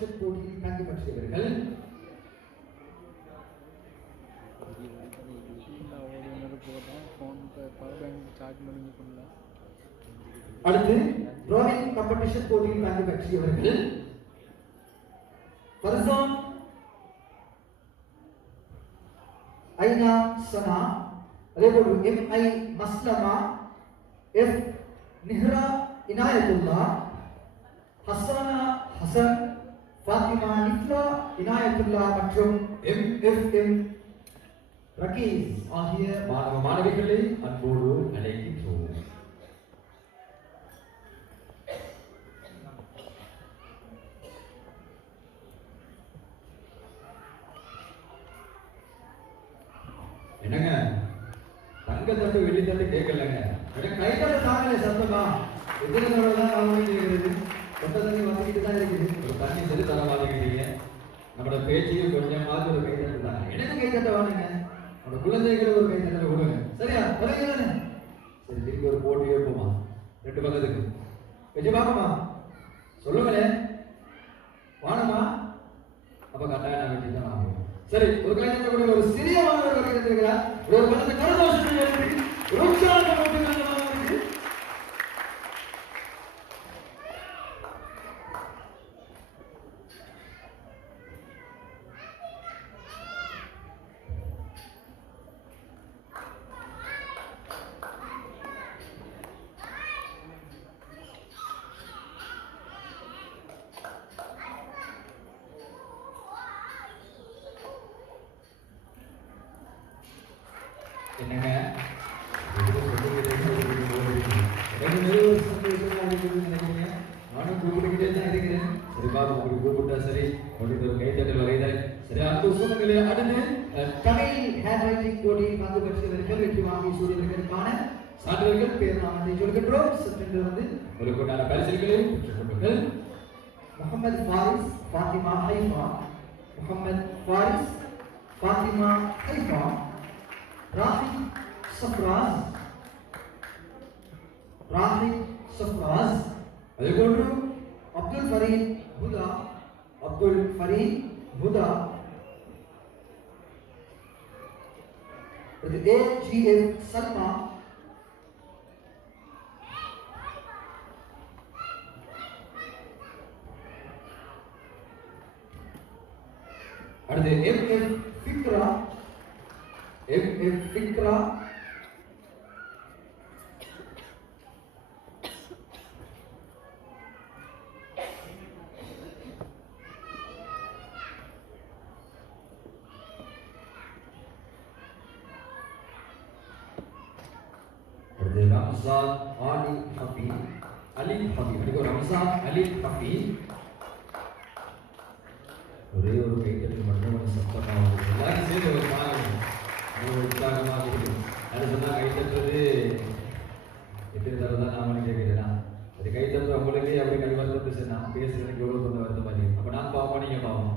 பரிஷத் போட்டியில் பங்கு பெற்றவர்கள் அடுத்து ரோவிங் காம்படிஷன் போட்டியில் பங்கு பெற்றவர்கள் ஃபர்சான் ஐனா சனா, அதேபோல் MI மஸ்லமா, F நிஹ்ரா இனாயத்துல்லா, ஹசானா ஹசன், ஃபாத்திமா நிஃப்லா இனாயத்துல்லா மற்றும் MFM ரகீஸ் ஆகிய மாணவ மாணவிகளை அன்போடு அழைக்கின்றோம். என்னங்க தங்க தட்டு வெள்ளி தட்டு கேட்கலங்க, கைதட்ட தாங்களே சத்தமா எத்தனை தடவை தான் நான் கேட்கறது, கொட்ட தண்ணி வந்துக்கிட்டு தான் இருக்குது, ஒரு தண்ணி சொல்லி தர மாட்டேங்கிறீங்க. நம்மளோட பேச்சையும் கொஞ்சமாவது ஒரு கைதட்டு தாங்க, எனக்கு கைதட்ட வாங்க, நம்ம குழந்தைகள் ஒரு கைதட்ட கொடுங்க, சரியா? குறைங்க சரி, திருப்பி ஒரு போட்டி வைப்போமா? 2 பக்கத்துக்கு வச்சு பார்ப்போமா? சொல்லுங்களேன், வானமா? அப்ப கட்டாயம் நான் வச்சு தான் ஆகும். சரி, ஒரு கைதட்ட கூட ஒரு சிறிய மாணவர் கைதட்டிருக்கிறார், ஒரு பலத்த கரதோஷம் இருக்கு, ரோஷான போட்டு இருக்கு. என்னங்க நானும் கூப்பிட்டுக்கிட்டே தான் இருக்கிறேன். சரி பாருங்க, உங்களுக்கு கூப்பிட்டா சரி, உங்களுக்கு கைத்தட்டல் வரைதான் சரி. அடுத்த சூழ்நிலை அடுத்து தமிழ் ஹேண்ட் ரைட்டிங் போட்டியில் பங்கு பெற்றவர்கள் வெற்றி வாங்கி சூரியர்களுக்கான சான்றிதழ்கள் பேர் நாமத்தை சொல்கின்றோம். சென்று வந்து உங்களுக்கான பரிசுகளை பெற்றுக்கொள்ளுங்கள். முகமது ஃபாரிஸ் ஃபாத்திமா ஹைஃபா, முகமது ஃபாரிஸ் ஃபாத்திமா ஹைஃபா, ராஹிப் சஃப்ராஸ், ராஹிப் சஃப்ராஸ், அதேபோன்று அப்துல் ஃபரீத் ஹுதா, அப்துல் ஃபரீத் ஹுதா, AGF சல்மா, அடுத்து MF ஃபிக்ரா, MF ஃபிக்ரா, ரம்சான் அலி ஹபீப், அலி ஹபீப், அதுக்கு ரம்சான் அலி ஹபீப். ஒரே ஒரு கைத்தட்டு மட்டும் கொஞ்சம் சத்தமாக இருக்குது, எல்லாரும் சேர்ந்து ஒரு பாருங்க, உற்சாகமாக இருக்குது. அது சொன்னால் கைத்தட்டுறது எத்தனை தடவை தான் நான் கேட்கிறேன். அது கைத்தட்டு உங்களுக்கே அப்படி கல்வரத்து சரி, நான் பேசுறதுக்கு எவ்வளோ கொஞ்சம் வருத்த மாதிரி. அப்போ நான் பாவம், நீங்கள் பாவம்,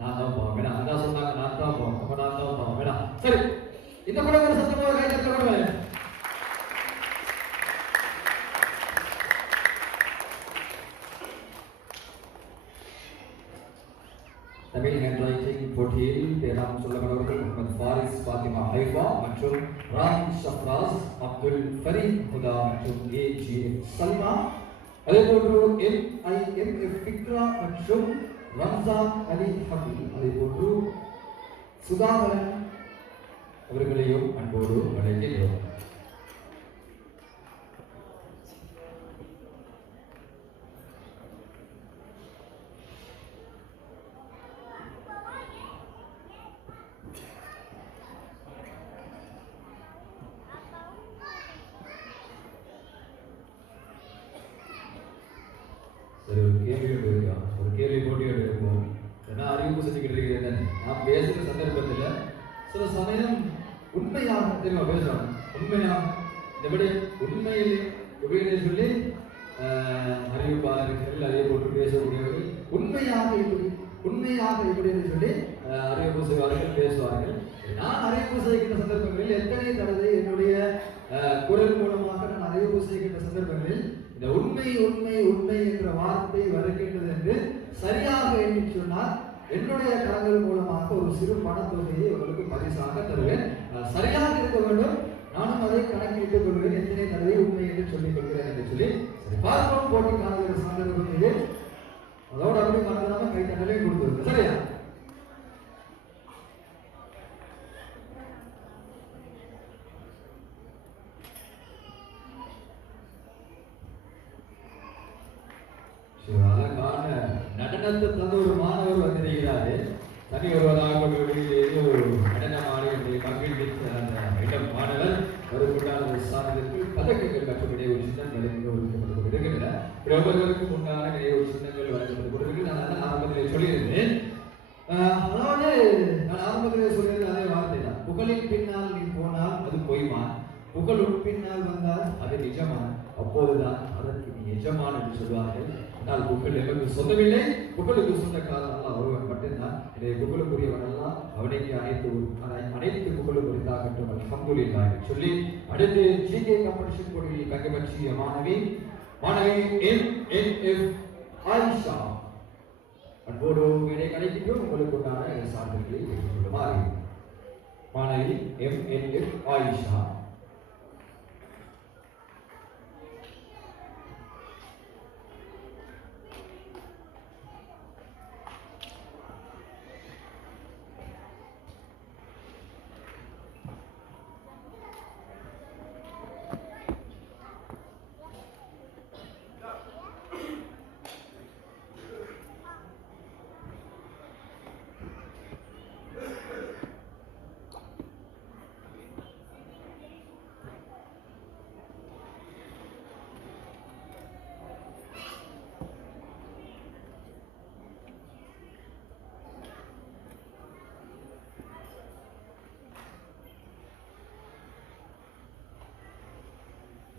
நான் தான் பாவம் வேணா, அதான் சொன்னாங்க நான் தான் பாவம், அப்போ நான் தான் பாவம் வேணா. சரி, இந்த கூட ஒரு சத்தமாக கைத்தட்டு கூட தமிழ் ஹேண்ட் ரைட்டிங் போட்டியில் பேராம் சொல்லப்படுவர்கள் முகமது ஃபாரிஸ் ஃபாத்திமா ஹைஃபா மற்றும் ராஹிப் சஃப்ராஸ், அப்துல் ஃபரீத் ஹுதா மற்றும் AGF சல்மா, அதேபோன்று MIMF ஃபிக்ரா மற்றும் ரம்சான் அலி ஹபீப், அதேபோன்று சுதாகரன் அவர்களையும் அன்போடு அழைக்கிறோம். சரி, ஒரு கேள்வியோடு இருக்கா, ஒரு கேள்வி போட்டியோடு இருக்கும். ஏன்னா அறிவிப்பு செஞ்சுக்கிட்டு இருக்கிறேன், நான் பேசுகிற சந்தர்ப்பத்தில் சில சமயம் உண்மையாக தெரியுமா பேசுகிறோம், உண்மையாக எப்படி உண்மையில் எப்படி சொல்லி அறிவிப்பாளர்கள் அதே போட்டு பேசக்கூடியவர்கள் உண்மையாக எப்படின்னு சொல்லி அறிவிப்பு செய்வார்கள், பேசுவார்கள். நான் அறிவிப்பு செய்கின்ற சந்தர்ப்பங்களில் எத்தனை தடவை என்னுடைய குரல் மூலமாக நான் அறிவிப்பு செய்கின்ற சந்தர்ப்பங்களில் இந்த உண்மை உண்மை உண்மை என்ற வார்த்தை வருகின்றது என்று சொன்னால் என்னுடைய கரங்கள் மூலமாக ஒரு சிறு பணத்தொகையை உங்களுக்கு பரிசாக தருவேன். சரியாக இருக்க வேண்டும். நானும் அதை கணக்கிட்டுக் கொள்வேன். எத்தனை தடவை உண்மை என்று சொல்லிக் கொள்கிறேன் என்று சொல்லி சரி பார்ப்போம். போட்டிக்கான ஒரு சான்றிதழ் இது. அதோட அப்படி மறந்துடாம கை தண்டலையும் கொடுத்துருக்கு. சரியா? அழகான நடனத்தை தந்த ஒரு மாணவர் வந்திருக்கிறாரு. தனி ஒருவராக ஒரு நடனம் ஆடி மகிழ்ச்சி அந்த இடம் மாணவர் வருவதற்கான சாதனத்தில் பதக்கங்கள் கற்றுக்கூடிய ஒரு சின்னங்கள் ஒதுக்கப்பட்டுக் கொண்டிருக்கின்றன. ஒவ்வொருவருக்கும் உண்டான ஒரு சின்னங்கள் வழங்கப்பட்டுக் கொண்டிருக்கு. நான் ஆரம்பத்தில் சொல்லியிருந்தேன். அதாவது நான் ஆரம்பத்தில் சொல்லியிருந்த அதே வார்த்தை தான். புகழின் பின்னால் நீ போனால் அது பொய்மான், புகழ் பின்னால் வந்தால் அது நிஜமான், அப்போதுதான் அதற்கு நீ எஜமான் என்று சொல்வார்கள். ஆனால் புகழ் எங்களுக்கு சொந்தமில்லை, புகழுக்கு சொந்தக்காரன் அல்ல ஒருவன் மட்டும்தான். இதை புகழுக்குரியவன் எல்லாம் அவனைக்கு அனைத்து புகழும் குறித்தாகட்டும் அல்ஹம்துலில்லாஹ் சொல்லி அடுத்து ஜிகே காம்படிஷன் போட்டியில் பங்கு பற்றிய மாணவி MNF ஆயிஷா அன்போடு விடை கிடைக்கின்றோம். உங்களுக்கு உண்டான சான்றிதழ்களை பெற்றுக்கொள்ளுமாறு மாணவி MNF ஆயிஷா.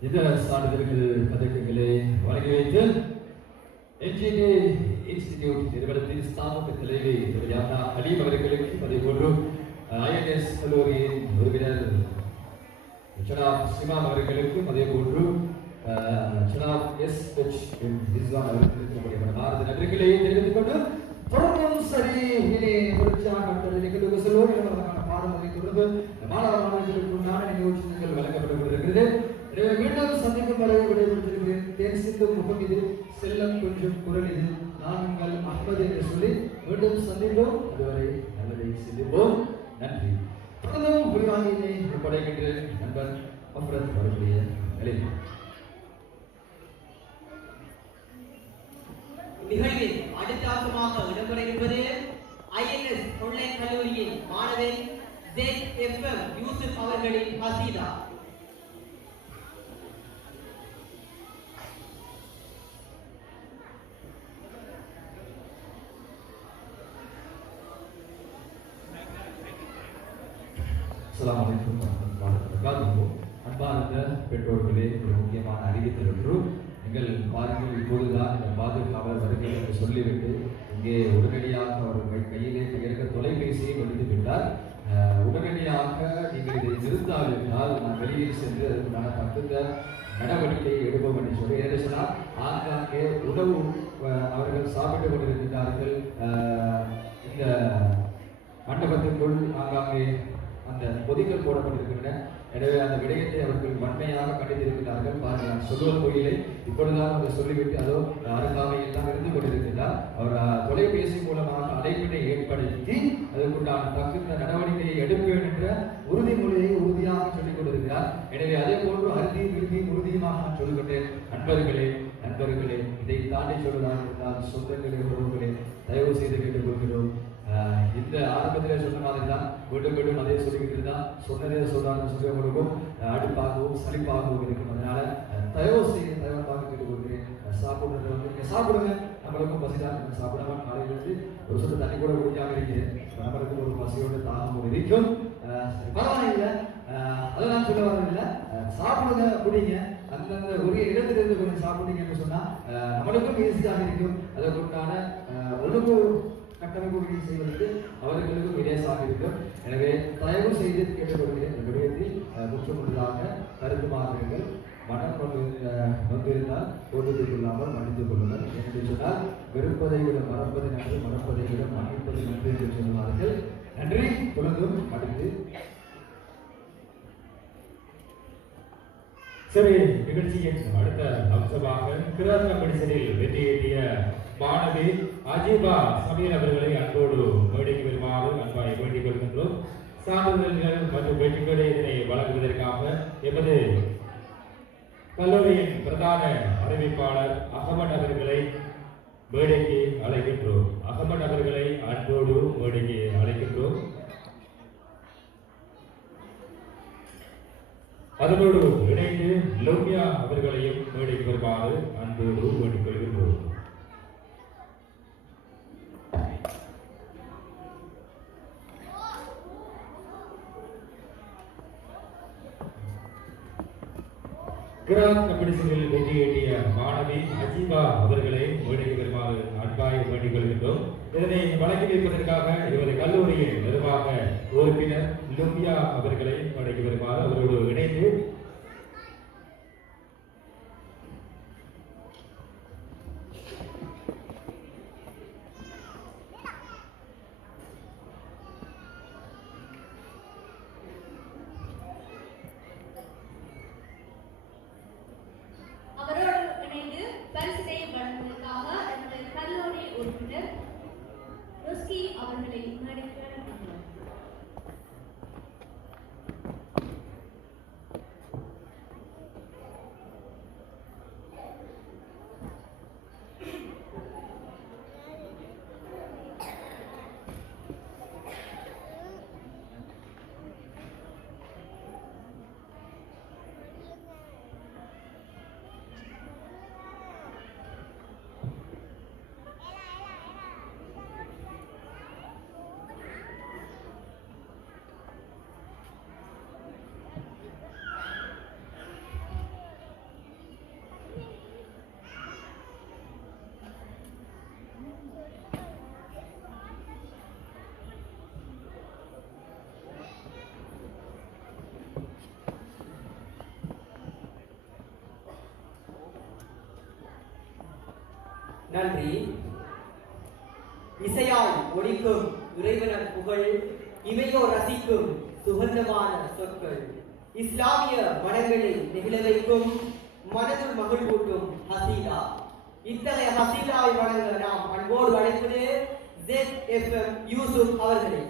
இந்த சான்றிதழ்கள் பதக்கங்களை வழங்கி வைத்து என்ஜிடி இன்ஸ்டிடியூட் நிறுவனத்தின் ஸ்தாபக தலைவி யானா அலீம் அவர்களுக்கு அதே போன்று INS கல்லூரியின் உறுப்பினர் ஜனாப் சிமாம் அவர்களுக்கும் அதே போன்று ஜனாப் SH ரிஸ்வான் அவர்களுக்கும் நம்முடைய மனமார்ந்த நன்றிகளை தெரிவித்துக் கொண்டு தொடர்ந்தும் சரி இனி உற்சாகமான நிகழ்வு செல்வோம். நமக்கான பாடங்களை தொடர்ந்து மாணவர்களுக்கு உண்டான நிகழ்ச்சிகள் வழங்கப்பட்டுக் கொண்டிருக்கிறது. மீண்டும் சந்திக்கும் வரை விடைபெற்றிருக்கிறேன். தேர்சிக்கும் முகம் இது, செல்லம் கொஞ்சம் குரல் இது, நான் உங்கள் அஹ்மது என்று சொல்லி மீண்டும் சந்திப்போம். அதுவரை நல்லதை சிந்திப்போம். நன்றி. தொடர்ந்தும் புரிவாகினை ஒப்படைக்கின்ற நண்பர் அஃப்ரத் அவர்களுடைய நிலையில் நிகழ்வில் அடுத்தாக்கமாக இடம்பெற இருப்பது INS ஆன்லைன் கல்லூரியின் மாணவர் ZFM யூசுப் அவர்களின் ஹசீதா. அஸ்ஸலாமு அலைக்கும் வரஹ்மத்துல்லாஹி வபரகாத்துஹு. அன்பார்ந்த பெற்றோர்களே, ஒரு முக்கியமான அறிவித்தல் ஒன்று. நீங்கள் பாருங்கள், இப்போதுதான் இந்த பாதுகாவலர் வருகை என்று சொல்லிவிட்டு இங்கே உடனடியாக அவர் கையிலே கையிருக்க தொலைபேசியை எடுத்து விட்டார். உடனடியாக நீங்கள் இதை நிறுத்தாவிட்டால் நான் வெளியில் சென்று அதற்கான தகுந்த நடவடிக்கையை எடுப்போம் என்று சொல்லி ஏன்னா ஆங்காங்கே உணவு அவர்கள் சாப்பிட்டுக் கொண்டிருக்கிறார்கள். இந்த மண்டபத்திற்குள் ஆங்காங்கே அந்த பொதிகள் போடப்பட்டிருக்கின்றன. எனவே அந்த விடயத்தை அவர்கள் வன்மையாக கண்டித்திருக்கிறார்கள். பாருங்கள், நான் சொல்லுவது கோயிலை இப்பொழுதுதான் அவர் சொல்லிவிட்டு அதோ அருகாமையில் தான் இருந்து கொண்டிருக்கிறார். அவர் தொலைபேசி மூலமாக அழைப்பினை ஏற்படுத்தி அதற்குண்டான தகுந்த நடவடிக்கையை எடுப்பேன் என்ற உறுதிமொழியை உறுதியாக சொல்லிக் கொண்டிருக்கிறார். எனவே அதே போன்று அறுதி விருதியும் உறுதியுமாக நான் சொல்லிக்கொண்டேன். நண்பர்களே, இதை தாண்டி சொல்வதாக இருந்தால் சொந்தங்களே, உறவுகளே, தயவு செய்து கேட்டுக்கொள்கிறோம். இந்த ஆரம்பத்தில் சொன்ன மாதிரி தான் மீண்டும் அதே சொல்லிக்கிட்டு தான் சொன்னதே சொல்றவங்களுக்கும் அடுப்பாகவும் சலிப்பாகவும் இருக்கும். அதனால தயவு தயவாக கேட்டுக்கொள்கிறேன். சாப்பிடுறது வந்து சாப்பிடுங்க, நம்மளுக்கும் பசிதான். சாப்பிடாம காலையிலிருந்து ஒரு சொட்டு தண்ணி கூட குடிக்காம இருக்கிறேன். நம்மளுக்கும் ஒரு பசியோடு தாகம் இருக்கும். பரவாயில்லை, அதெல்லாம் சொல்ல வரதில்லை. சாப்பிடுங்க, குடிங்க. அந்தந்த ஒரு இடத்திலிருந்து கொஞ்சம் சாப்பிட்டீங்கன்னு சொன்னா நம்மளுக்கும் ஈஸியாக இருக்கும். அதற்குண்டான ஒழுங்கு கட்டமைப்பு செய்வதற்கு அவர்களுக்கும் விடேசாக இருக்கும். எனவே தயவு செய்து கேட்டுக்கொள்கிறேன். இந்த விடயத்தில் முற்றுமுழுதாக கருத்து மாறுங்கள். மனம் நொந்திருந்தால் கோபித்துக் கொள்ளாமல் மன்னித்துக் கொள்ளுங்கள். என்று சொன்னால் வெறுப்பதை விட மறப்பதை நன்று, மறப்பதை விட மன்னிப்பதை நன்று என்று சொல்லுவார்கள். நன்றி. தொடர்ந்தும் அடுத்து சரி, நிகழ்ச்சியின் அடுத்த அம்சமாக கிராத் காம்படிஷனில் வெற்றியேற்றிய மாணவி அஜீபா சமீர் அவர்களை அன்போடு மேடைக்கு வருமாறு அன்பாய் வேண்டிக் கொள்கின்றோம். சான்றிதழ்கள் மற்றும் வெற்றிகளை இதனை வழங்குவதற்காக எமது கல்லூரியின் பிரதான அறிவிப்பாளர் அகமட் அவர்களை மேடைக்கு அழைக்கின்றோம். அகமட் அவர்களை அன்போடு மேடைக்கு அழைக்கின்றோம். அதனோடு இணைந்து லோமியா அவர்களையும் மேடைக்கு வருமாறு அன்போடு வேண்டிக் கொள்கின்றோம். கிராத் காம்படிஷனில் வெற்றியேற்றிய மாணவி அஜீபா அவர்களை மேடைக்கு வருமாறு அன்பாய் வேண்டிக் கொள்கின்றோம். இதனை வழங்கி வைப்பதற்காக இவரது கல்லூரியின் நிர்வாக உறுப்பினர் லோமியா அவர்களை மேடைக்கு வருமாறு அவரோடு இணைந்து பரிசினை வழங்குவதற்காக எமது கல்லூரி உறுப்பினர் ருஸ்கி அவர்களை மேடைக்கு அழைக்கின்றோம். நன்றி. இசையால் ஒலிக்கும் இறைவனன் புகழ், இமையோ ரசிக்கும் சுகந்தமான சொற்கள், இஸ்லாமிய மனங்களை நெகிழ வைக்கும் மனதில் மகிழ்வூட்டும் ஹசீதா. இத்தகைய ஹசீதாவை வழங்க நாம் அன்போடு அழைப்பது ZFM யூசுப் அவர்களை.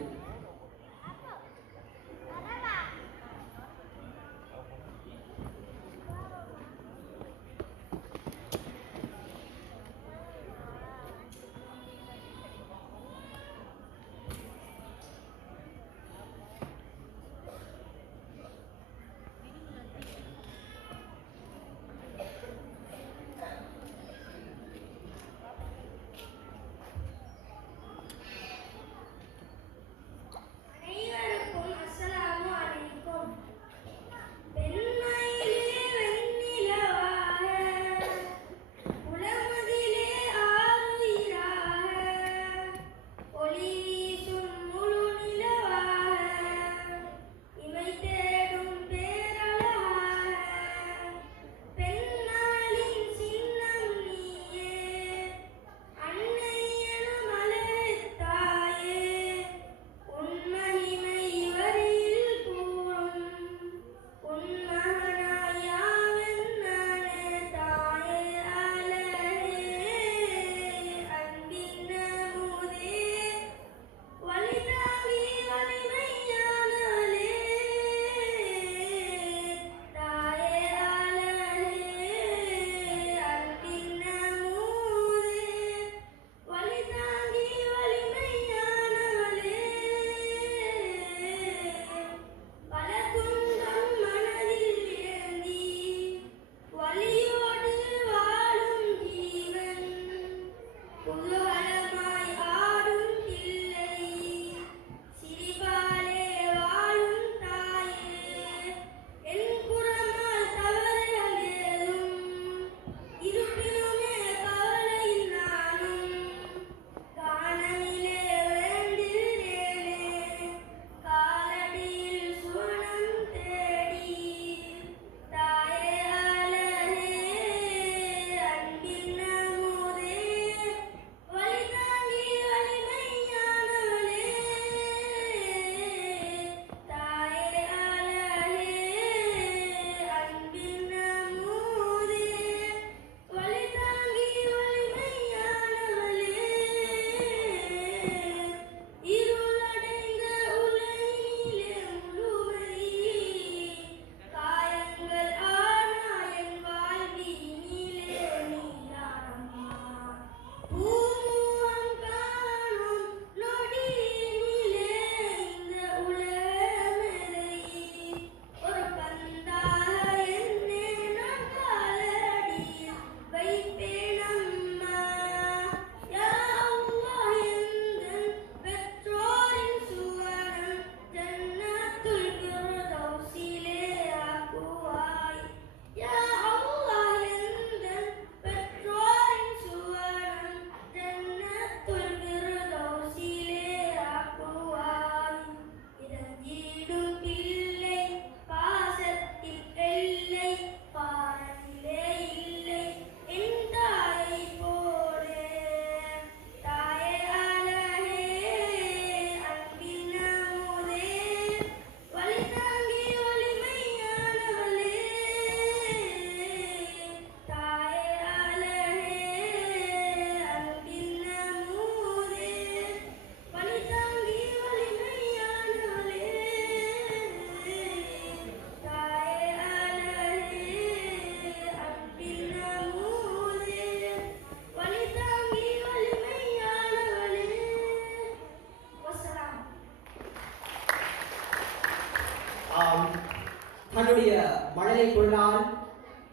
தன்னுடைய மழலை குரலால்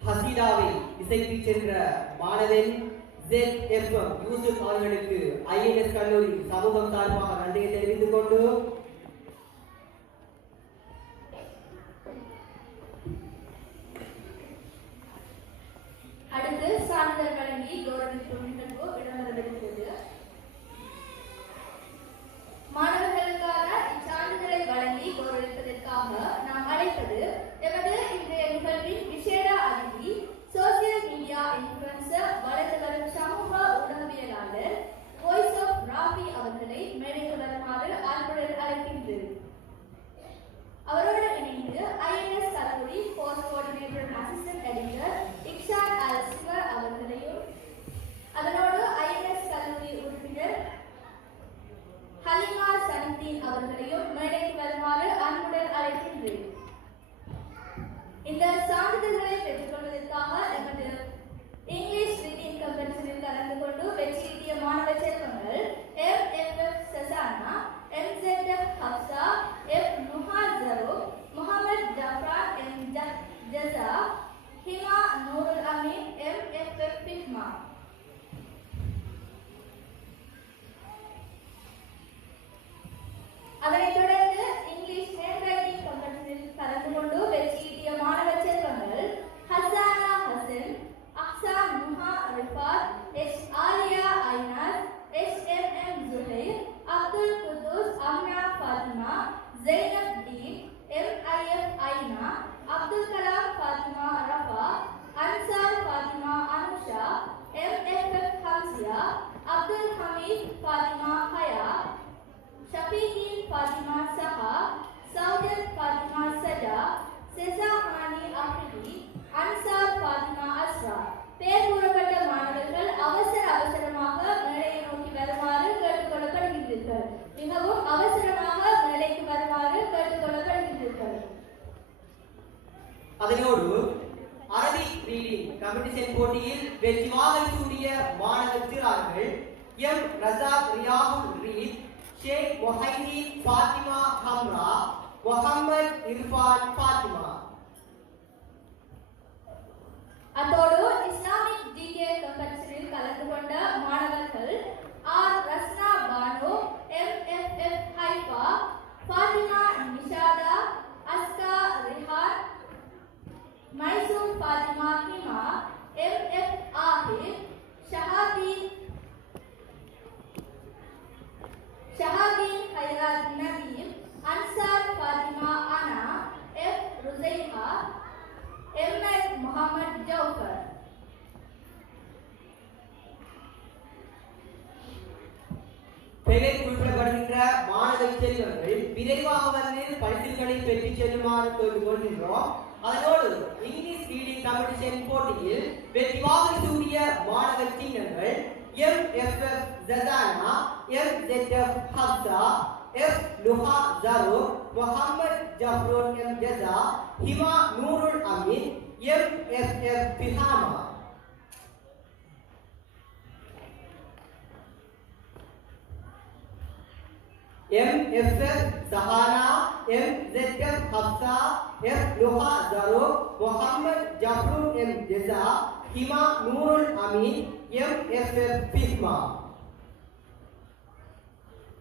ஹசீடாவை இசைத்து சென்ற மாணவன் ZFM யூசுப் அவர்களுக்கு INS கல்லூரி சமூகம் சார்பாக நன்றியை தெரிவித்துக் கொண்டு அடுத்து சான்றிதழ் வழங்கி கௌரவிக்கும் நிகழ்வு இடம்பெறவிருக்கிறது. மாணவர்களுக்கான இச்சான்றிதழை வழங்கி கௌரவிப்பதற்காக நாம் அழைப்பது எமது இன்றைய நிகழ்வின் விசேட அதிதி, சோசியல் மீடியா இன்ஃபுளுன்சர், வளர்ந்து வரும் சமூக ஊடகவியலாளர் வாய்ஸ் ஆஃப் ராபி அவர்களை மேடைக்கு வருமாறு அன்புடன் அழைக்கின்றேன். அவரோடு இணைந்து INS கல்லூரி போஸ்ட் கோஆர்டினேட்டர் அசிஸ்டன்ட் எடிட்டர் இக்ஷான் அல்சிவர் அவர்களையும், அதனோடு INS கல்லூரி உறுப்பினர் ஹலிமா சனித்தீன் அவர்களையும் மேடைக்கு வருமாறு அன்புடன் அழைக்கின்றேன். இந்த சான்றிதழ்களை பெற்றுக் கொள்வதற்காக எமது இங்கிலீஷ் ரீடிங் கம்பெனிஷனில் கலந்து கொண்டு வெற்றியீட்டிய மாணவ செல்வங்கள் MFF சசானா, MZF Hafsa, F Nuha ஜரோ, Mohammed Zafran, M ஜஸா, Hima Noorul Ameen, MFF ஃபிஹ்மா. அதனைத் தொடர்ந்து இங்கிலீஷ் ஹேண்ட் ரைட்டிங் கம்பெனிஷனில் கலந்து கொண்டு வெற்றியீட்டிய மாணவ செல்வங்கள் Hasana Hasan, Aqsa Nuha Rifath, H Aliya Ainas, HMM Zuhair, Abdul Quddus Amna Fathima, Zainab Deen, MIF Aina, Abdul Kalam Fathima Rafa, Ansar Fathima Anusha, MFF Hamsiya, Abdul Hameed Fathima Haya, Shafeekin Fathima Saha, Soudath Fathima Saja, செசா ஹானி அஹ்மதி, அன்சார் ஃபாத்திமா அஸ்ரா. பெயர் கூறப்பட்ட மாணவர்கள் அவசரமாக மேடையை நோக்கி வருமாறு கேட்டுக்கொள்ளப்படுகின்றீர்கள். மிகவும் அவசரமாக மேடைக்கு வருமாறு கேட்டுக்கொள்ளப்படுகின்றீர்கள். அதனோடு அரபிக் ரீடிங் காம்படிஷன் போட்டியில் வெற்றி வாகக்கூடிய மாணவர் சிறார்கள் M ரஸாக் ரியாஹுல் ரீத், ஷேக் முஹைதீன் ஃபாத்திமா ஹம்ரா, முஹம்மது இர்ஃபான் ஃபாத்திமா. அதோடு இஸ்லாமிக் ஜிகே காம்படிஷனில் கலந்து கொண்ட மாணவர்கள் R Rasna Banu, MFF Haifa, Fatima Nishatha, Aska Rihan, Mysore Fatima Hima, MF Aahir, Shahadeen Hairath Nabeem, Ansar Fatima Ana, F ருசைஹா, MS Mohammed ஜௌஃபர். பெயர் குறிப்பிடப்படுகின்ற மாணவ செல்வங்கள் விரைவாக வந்து பரிசுகளை பெற்று செல்லுமாறு கேட்டுக்கொள்கின்றோம். அதனோடு இங்கிலீஷ் ரீடிங் காம்படிஷன் போட்டியில் வெற்றி வாகக்கூடிய மாணவ சின்னங்கள் MFF ஜஸானா, MZF Hafsa, F Nuha ஜரோ, Mohammed ஜஃப்ரோன், M ஜஸா, Hima Noorul Ameen, MFF ஃபிஹாமா. MFF Sahana, MZF Hafsa, F Nuha ஜரோ, Mohammed ஜஃப்ரோன், M ஜஸா, Hima Noorul Ameen, MFF ஃபிஹ்மா.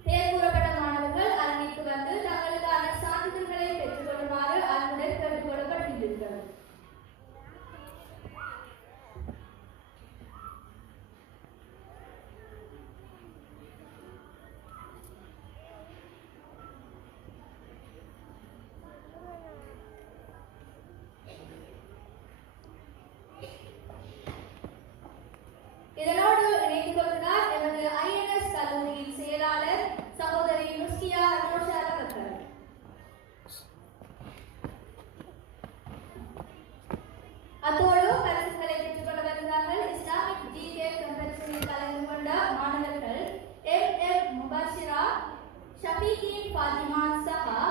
பெயர் கூறப்பட்ட மாணவர்கள் அரங்கிற்கு வந்து தங்களுக்கான சான்றிதழ்களை பெற்றுக் கொள்ளுமாறு அன்புடன் கேட்டுக்கொள்ளப்படுகின்றீர்கள். இதனோடு இணைந்து கொள்கிறார் எமது INS கல்லூரியின் செயலாளர் சகோதரி நுஸ்கியா நோஷார் அவர்கள். அதோடு பரிசுகளை பெற்றுக் கொள்ள வருகிறார்கள் இஸ்லாமிக் ஜிகே காம்படிஷனில் கலந்து கொண்ட மாணவர்கள் MM முபஷிரா, ஷஃபீகின் ஃபாத்திமா சஹா,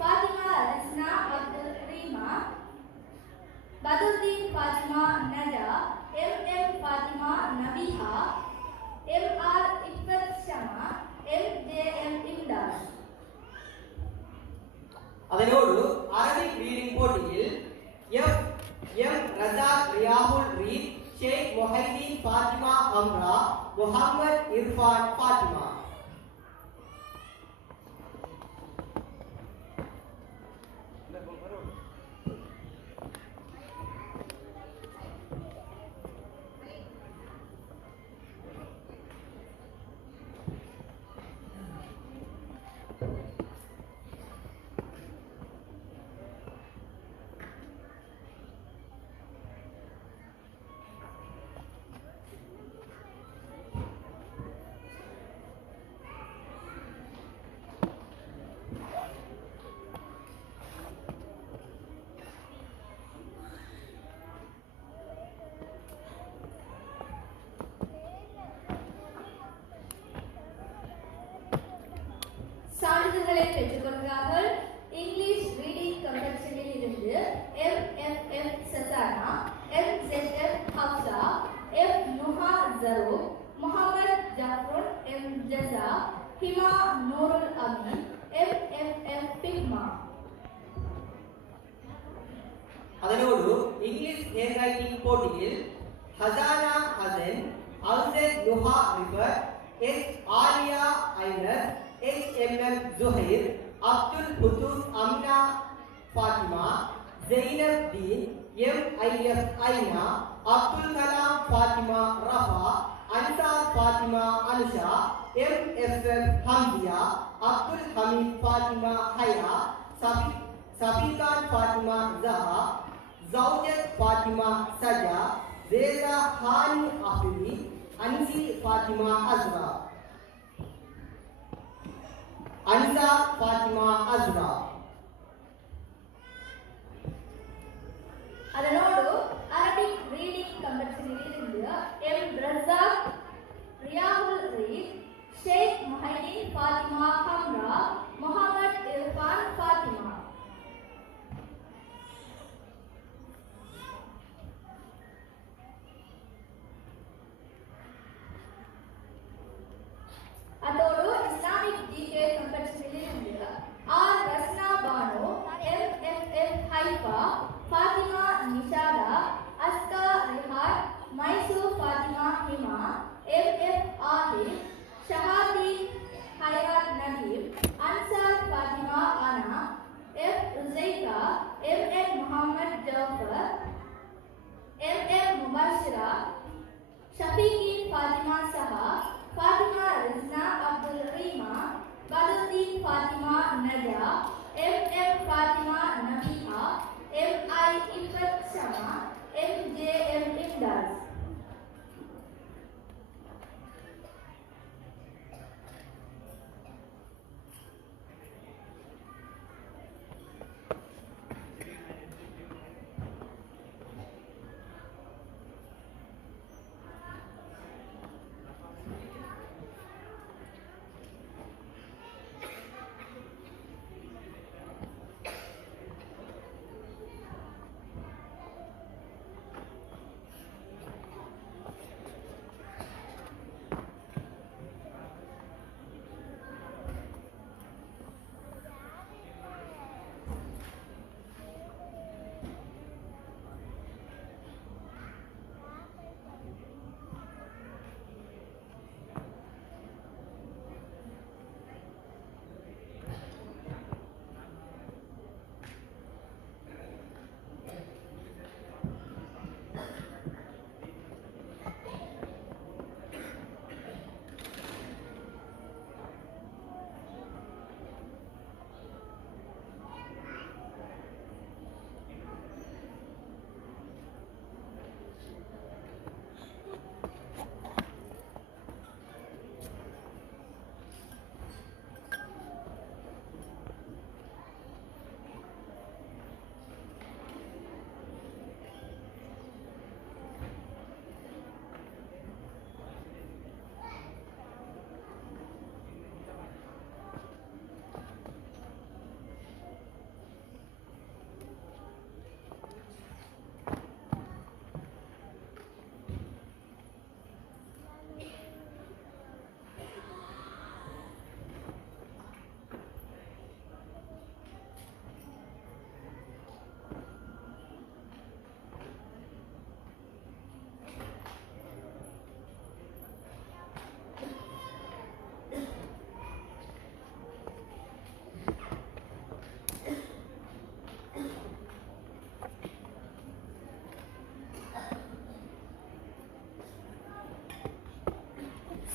Fathima Rasna Abdul Reema, Badruddin Fathima நஜா, MM Fathima நபிஹா, MR இஃபத் ஷமா, MJM இம்தாஸ். அதனோடு அரபிக் ரீடிங் போட்டியில் முஹம்மத் இர்ஃபான் ஃபாத்திமா. சான்றிதழ்களை பெற்றுக்கொள்கிறார்கள். இங்கிலீஷ் ரீடிங் காம்படிஷனில் இருந்து MFF சசானா, MZF Hafsa, F Nuha Jaroop, Mohammed ஜஃப்ருன், M ஜஸா, Hima Noorul Ameen, MFF பிக்மா. அதனோடு இங்கிலீஷ் ஹேண்ட் ரைட்டிங் போட்டியில் ஹசானா ஹசன், அல்செட் Nuha Rifar, H Aliya Ainas, HMM Zuhair, Abdul Qudus Amna Fatima, Zainab Deen, MIF Aina, Abdul Kalam Fatima Rafa, Ansar Fatima Anusha, MFF Hamzia, Abdul Hamid Fatima Haya, Safiqan Fatima Zaha, Zawjat Fatima Saja, Reza Hani Afidi, Ansi Fatima Azra. Ansa Fatima Azra. அதனோடு Arabic reading காம்படிஷனில் இருந்து M Razak, Riyahul Reeth, Sheikh Muhaideen Fatima Hamra, Muhammad Irfan Fatima. அதோடு Islamic GK காம்படிஷனில் இருந்து R Rasna Banu, MFF Haifa, Fatima Nishatha, Aska Rihad, Mysore Fatima Hima, MF Aahil, Shahadi Hayath Najeeb, Ansar Fatima Ana, F உசைகா, MN Muhammad Jafar, MM Mubashira, ஷஃபீகின் Fathima சஹா, Fatima Rizna Abdul Rima, Badruddin Fatima Naja, MM Fatima Nabiha, MI Ifat Shama, MJM Imdaz.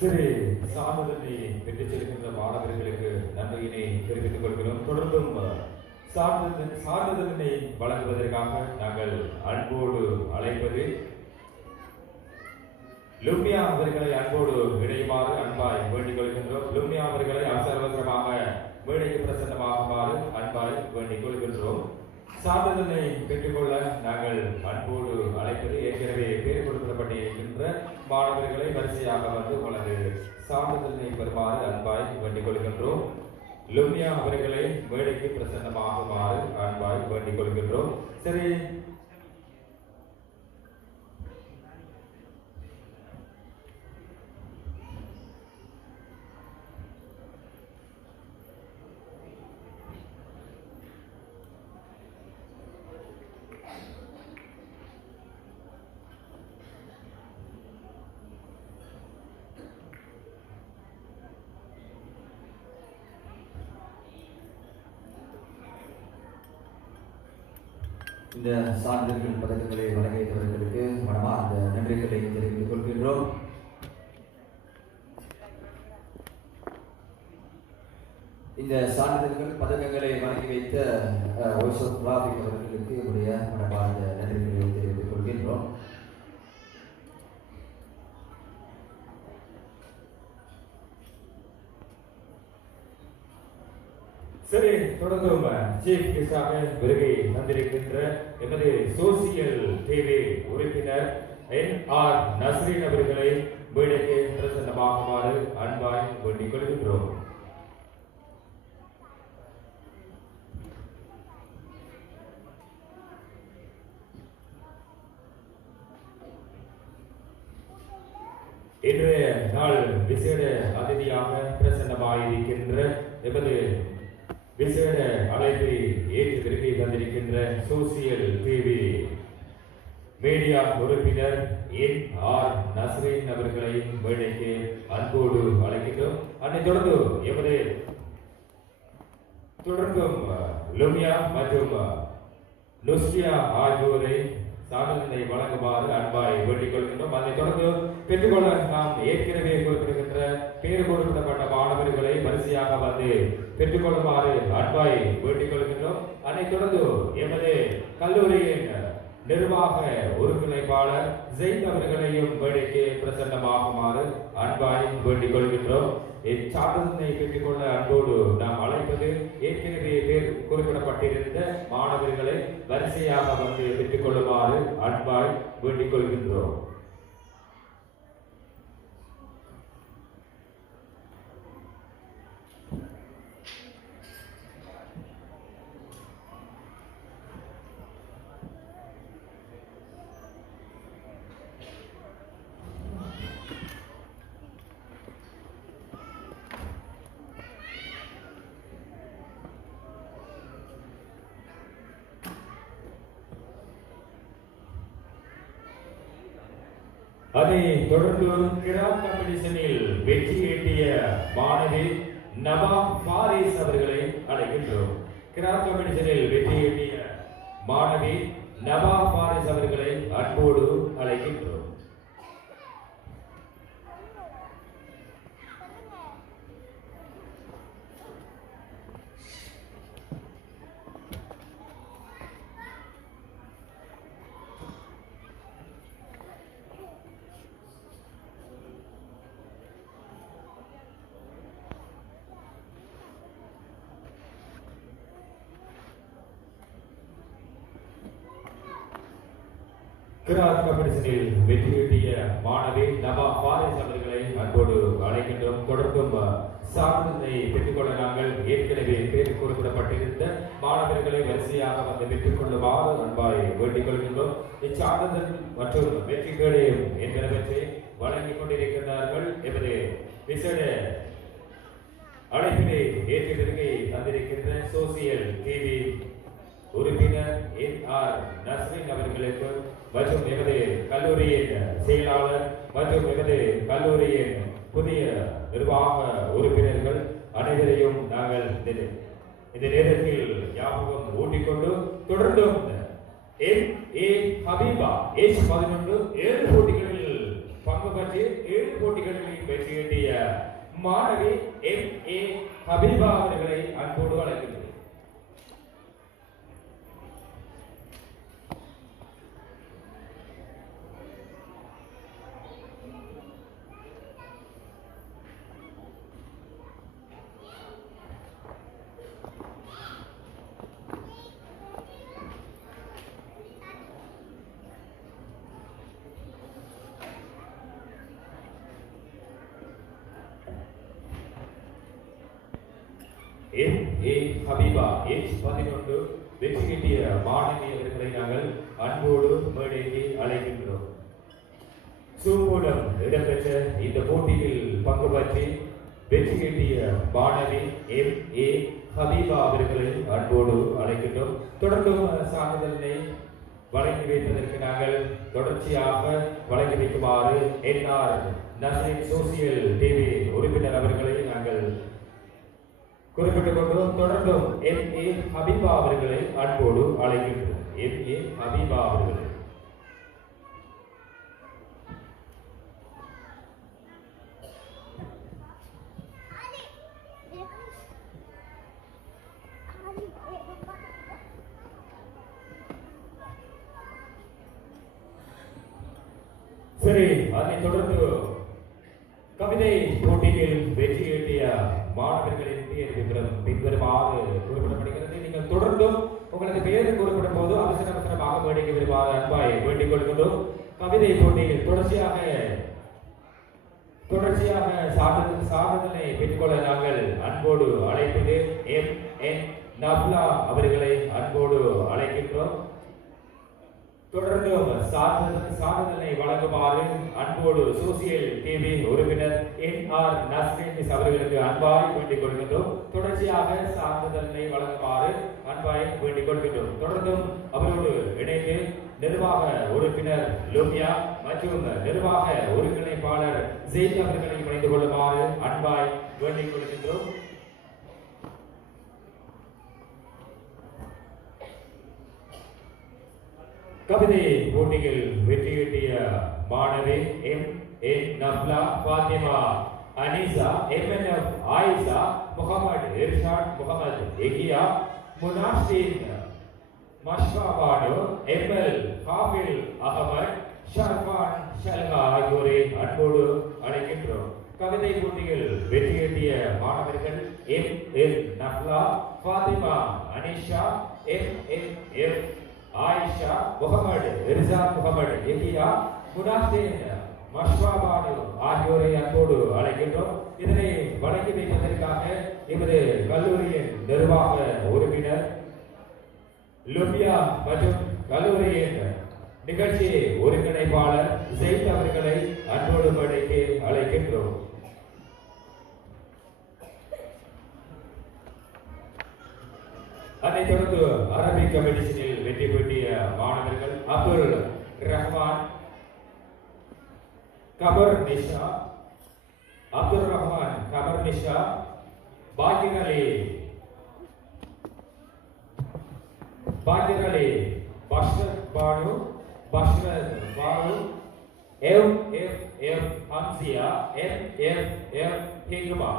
சரி, சான்றிதழை பெற்றுச் செல்கின்ற மாணவர்களுக்கு நன்றியினை தெரிவித்துக் கொள்கிறோம். தொடர்ந்தும் சான்றிதழினை வழங்குவதற்காக நாங்கள் அன்போடு அழைப்பது லுமியா அவர்களை அன்போடு இணையுமாறு அன்பாய் வேண்டிக் கொள்கின்றோம். லுமியா அவர்களை அவசரமாக மேடைக்கு பிரசன்னமாகுமாறு அன்பாய் வேண்டிக் கொள்கின்றோம். சான்றிதழை பெற்றுக்கொள்ள நாங்கள் அன்போடு அழைப்பது ஏற்கனவே பேர் கொடுக்கப்பட்டிருக்கின்ற மாணவர்களை வரிசையாக வந்து உங்களது சான்றிதழை பெறுமாறு அன்பாய் வேண்டிக் கொள்கின்றோம். லுமியா அவர்களை மேடைக்கு பிரசன்னமாகுமாறு அன்பாய் வேண்டிக் கொள்கின்றோம். சரி, இந்த சான்றிதழ்கள் பதக்கங்களை வழங்கியவர்களுக்கு மனமார்ந்த நன்றிகளை தெரிவித்துக் கொள்கின்றோம். இந்த சான்றிதழ்கள் பதக்கங்களை வழங்கி வைத்த ஓசோப் ராபிக் அவர்களுக்கு என்னுடைய மனமார்ந்த நன்றிகளை தெரிவித்துக் கொள்கின்றோம். சரி, தொடர்ந்தும் சீஃப் கெஸ்டாக வருகை தந்திருக்கின்ற எமது சோசியல் டிவி உறுப்பினர் NR நஸ்ரீன் அவர்களை மேடைக்கு பிரசன்னமாகுமாறு அன்பாய் வேண்டிக் கொள்கின்றோம். இன்றைய நாள் விசேட அதிதியாக பிரசன்னமாயிருக்கின்ற எமது விசேட அழைப்பை ஏற்று வருகை தந்திருக்கின்ற சோசியல் டிவி மீடியா உறுப்பினர் NR நஸ்ரீன் அவர்களை மேடைக்கு அன்போடு அழைக்கின்றோம். அதனைத் தொடர்ந்து எமது தொடர்ந்தும் லுமியா மற்றும் நுஸ்ரியா ஆகியோரை சான்றிதழை வழங்குமாறு அன்பாய் வேண்டிக் கொள்கின்றோம். அதனைத் தொடர்ந்து பெற்றுக்கொள்ள நாம் ஏற்கனவே குறிப்பிடுகின்ற பேர் கொடுக்கப்பட்ட மாணவர்களை வரிசையாக வந்து பெற்றுக்கொள்ளுமாறு அன்பாய் வேண்டிக் கொள்கின்றோம். அதனைத் தொடர்ந்து எமது கல்லூரியின் நிர்வாக ஒருங்கிணைப்பாளர் ஜெயித் அவர்களையும் வேடிக்கை பிரசன்னமாகுமாறு அன்பாய் வேண்டிக் கொள்கின்றோம். இச்சான்றிதழை பெற்றுக்கொள்ள அன்போடு நாம் அழைப்பது ஏற்கனவே பேர் குறிப்பிடப்பட்டிருந்த மாணவர்களை வரிசையாக வந்து பெற்றுக்கொள்ளுமாறு அன்பாய் வேண்டிக் கொள்கின்றோம். அதை தொடர்ந்து கிராப் காம்படிஷனில் வெற்றி ஈட்டிய மாணவி நவாப் ஃபாரிஸ் அவர்களை அழைக்கின்றோம். கிராப் காம்படிஷனில் வெற்றி ஈட்டிய மாணவி நவாப் ஃபாரிஸ் அவர்களை அன்போடு அழைக்கின்றோம். கிராப் காம்படிஷனில் வெற்றி ஈட்டிய மாணவி நவாப் ஃபாரிஸ் அவர்களை அன்போடு அழைக்கின்றோம். தொடர்ந்தும் சான்றிதழை பெற்றுக்கொள்ள நாங்கள் ஏற்கனவே பேர் குறிப்பிடப்பட்டிருந்த மாணவர்களை வரிசையாக வந்து பெற்றுக்கொள்ளுமாறு அன்பாய் வேண்டிக் கொள்கின்றோம். இச்சான்றிதழ் மற்றும் வெற்றிகளையும் என்பனவற்றை வழங்கிக் கொண்டிருக்கிறார்கள். எமது விசேட அழைப்பினை ஏற்று வருகை தந்திருக்கின்ற சோசியல் டிவி உறுப்பினர் NR நஸ்ரீன் அவர்களுக்கு மற்றும் எமது கல்லூரியின் செயலாளர் மற்றும் எமது கல்லூரியின் புதிய நிர்வாக உறுப்பினர்கள் அனைவரையும் நாங்கள் இந்த நேரத்தில் ஞாபகம் ஊட்டிக்கொண்டு தொடர்ந்தும் MA ஹபீபா H11 7 போட்டிகளில் பங்கு பற்றி 7 போட்டிகளில் வெற்றியீட்டிய மாணவி M.A. ஹபீபா அவர்களை அன்போடு அழைக்கின்றோம். M.A. ஹபீபா ஏஜ் 11 வெற்றி கிட்டிய மாணவி அவர்களை நாங்கள் அன்போடு மேடைக்கு அழைக்கின்றோம். சூப்பூலம் இடம்பெற்ற இந்த போட்டியில் பங்கு பற்றி வெற்றி கிட்டிய மாணவி M.A. ஹபீபா அவர்களை அன்போடு அழைக்கின்றோம். தொடர்ந்தும் சான்றிதழை வழங்கி வைப்பதற்கு நாங்கள் தொடர்ச்சியாக வழங்கி வைக்குமாறு NR நஸ்ரின் சோசியல் டிவி உறுப்பினர் அவர்களை நாங்கள் குறிப்பிட்டுக் கொண்டோம். தொடர்ந்தும் M.A. ஹபீபா அவர்களை அன்போடு அழைக்கின்றோம். M.A. ஹபீபா அவர்களை சரி, அதைத் தொடர்ந்து கவிதை போட்டியில் வெற்றி ஈட்டிய மாணவர்களின் பெயர் பின்வருமாறு குறிப்பிடப்படுகிறது. நீங்கள் தொடர்ந்தும் உங்களது பெயர் குறிப்பிடும் போது அவசரமாக வேண்டிக் வருமாறு அன்பாய் வேண்டிக் கொள்கின்றோம். கவிதை போட்டியில் தொடர்ச்சியாக சாதனை பெற்றுக்கொள்ள நாங்கள் அன்போடு அழைப்பது M.N. நப்லா அவர்களை அன்போடு அழைக்கின்றோம். தொடர்ந்தும் சாதனை வழங்குமாறு அன்போடு சோசியல் டிவி உறுப்பினர் NR நஸ்ரின் அவர்களுக்கு அன்பாய் வேண்டிக் கொள்கின்றோம். தொடர்ச்சியாக சாதனை வழங்குமாறு அன்பாய் வேண்டிக் கொள்கின்றோம். தொடர்ந்தும் அவரோடு இணைந்து நிர்வாக உறுப்பினர் லூமியா மற்றும் நிர்வாக ஒருங்கிணைப்பாளர் ஜெயித் அவர்களை இணைந்து கொள்ளுமாறு அன்பாய் வேண்டிக் கொள்கின்றோம். கவிதை போட்டியில் வெற்றி ஈட்டிய மாணவி M.A. நப்லா, Fathima Anisa, M.N.F. Ayesha, Mohammed Irshad, Mohammed எகியா, முனாஸ்தீன் மஷ்வா Banu, M.L. ஹாஃபில் அகமது, ஷர்ஃபான் ஷல்கா ஆகியோரை அன்போடு அழைக்கின்றோம். கவிதை போட்டியில் வெற்றி ஈட்டிய மாணவர்கள் M.L. நப்லா, ஃபாத்திமா அனிஷா, M.N.F. ஆயிஷா, முகமது இர்ஷாத், முகமது எகியா, முனாஸ்தீன் மஷ்வா பானு ஆகியோரை அன்போடு அழைக்கின்றோம். இதனை வழங்கி வைப்பதற்காக எமது கல்லூரியின் நிர்வாக உறுப்பினர் லுமியா மற்றும் கல்லூரியின் நிகழ்ச்சி ஒருங்கிணைப்பாளர் ஜெயித் அவர்களை அன்போடு மேடைக்கு அழைக்கின்றோம். அதைத் தொடர்ந்து அரபிக் காம்படிஷனில் வெற்றி பெற்றிய மாணவர்கள் அப்துல் ரஹ்மான், கபர் நிஷா, அப்துல் ரஹ்மான் கபர் நிஷா, பாகிர் அலி பஷ்ரத் பானு, M.F.F. ஹம்சியா, M.F.F. ஹிகுமா.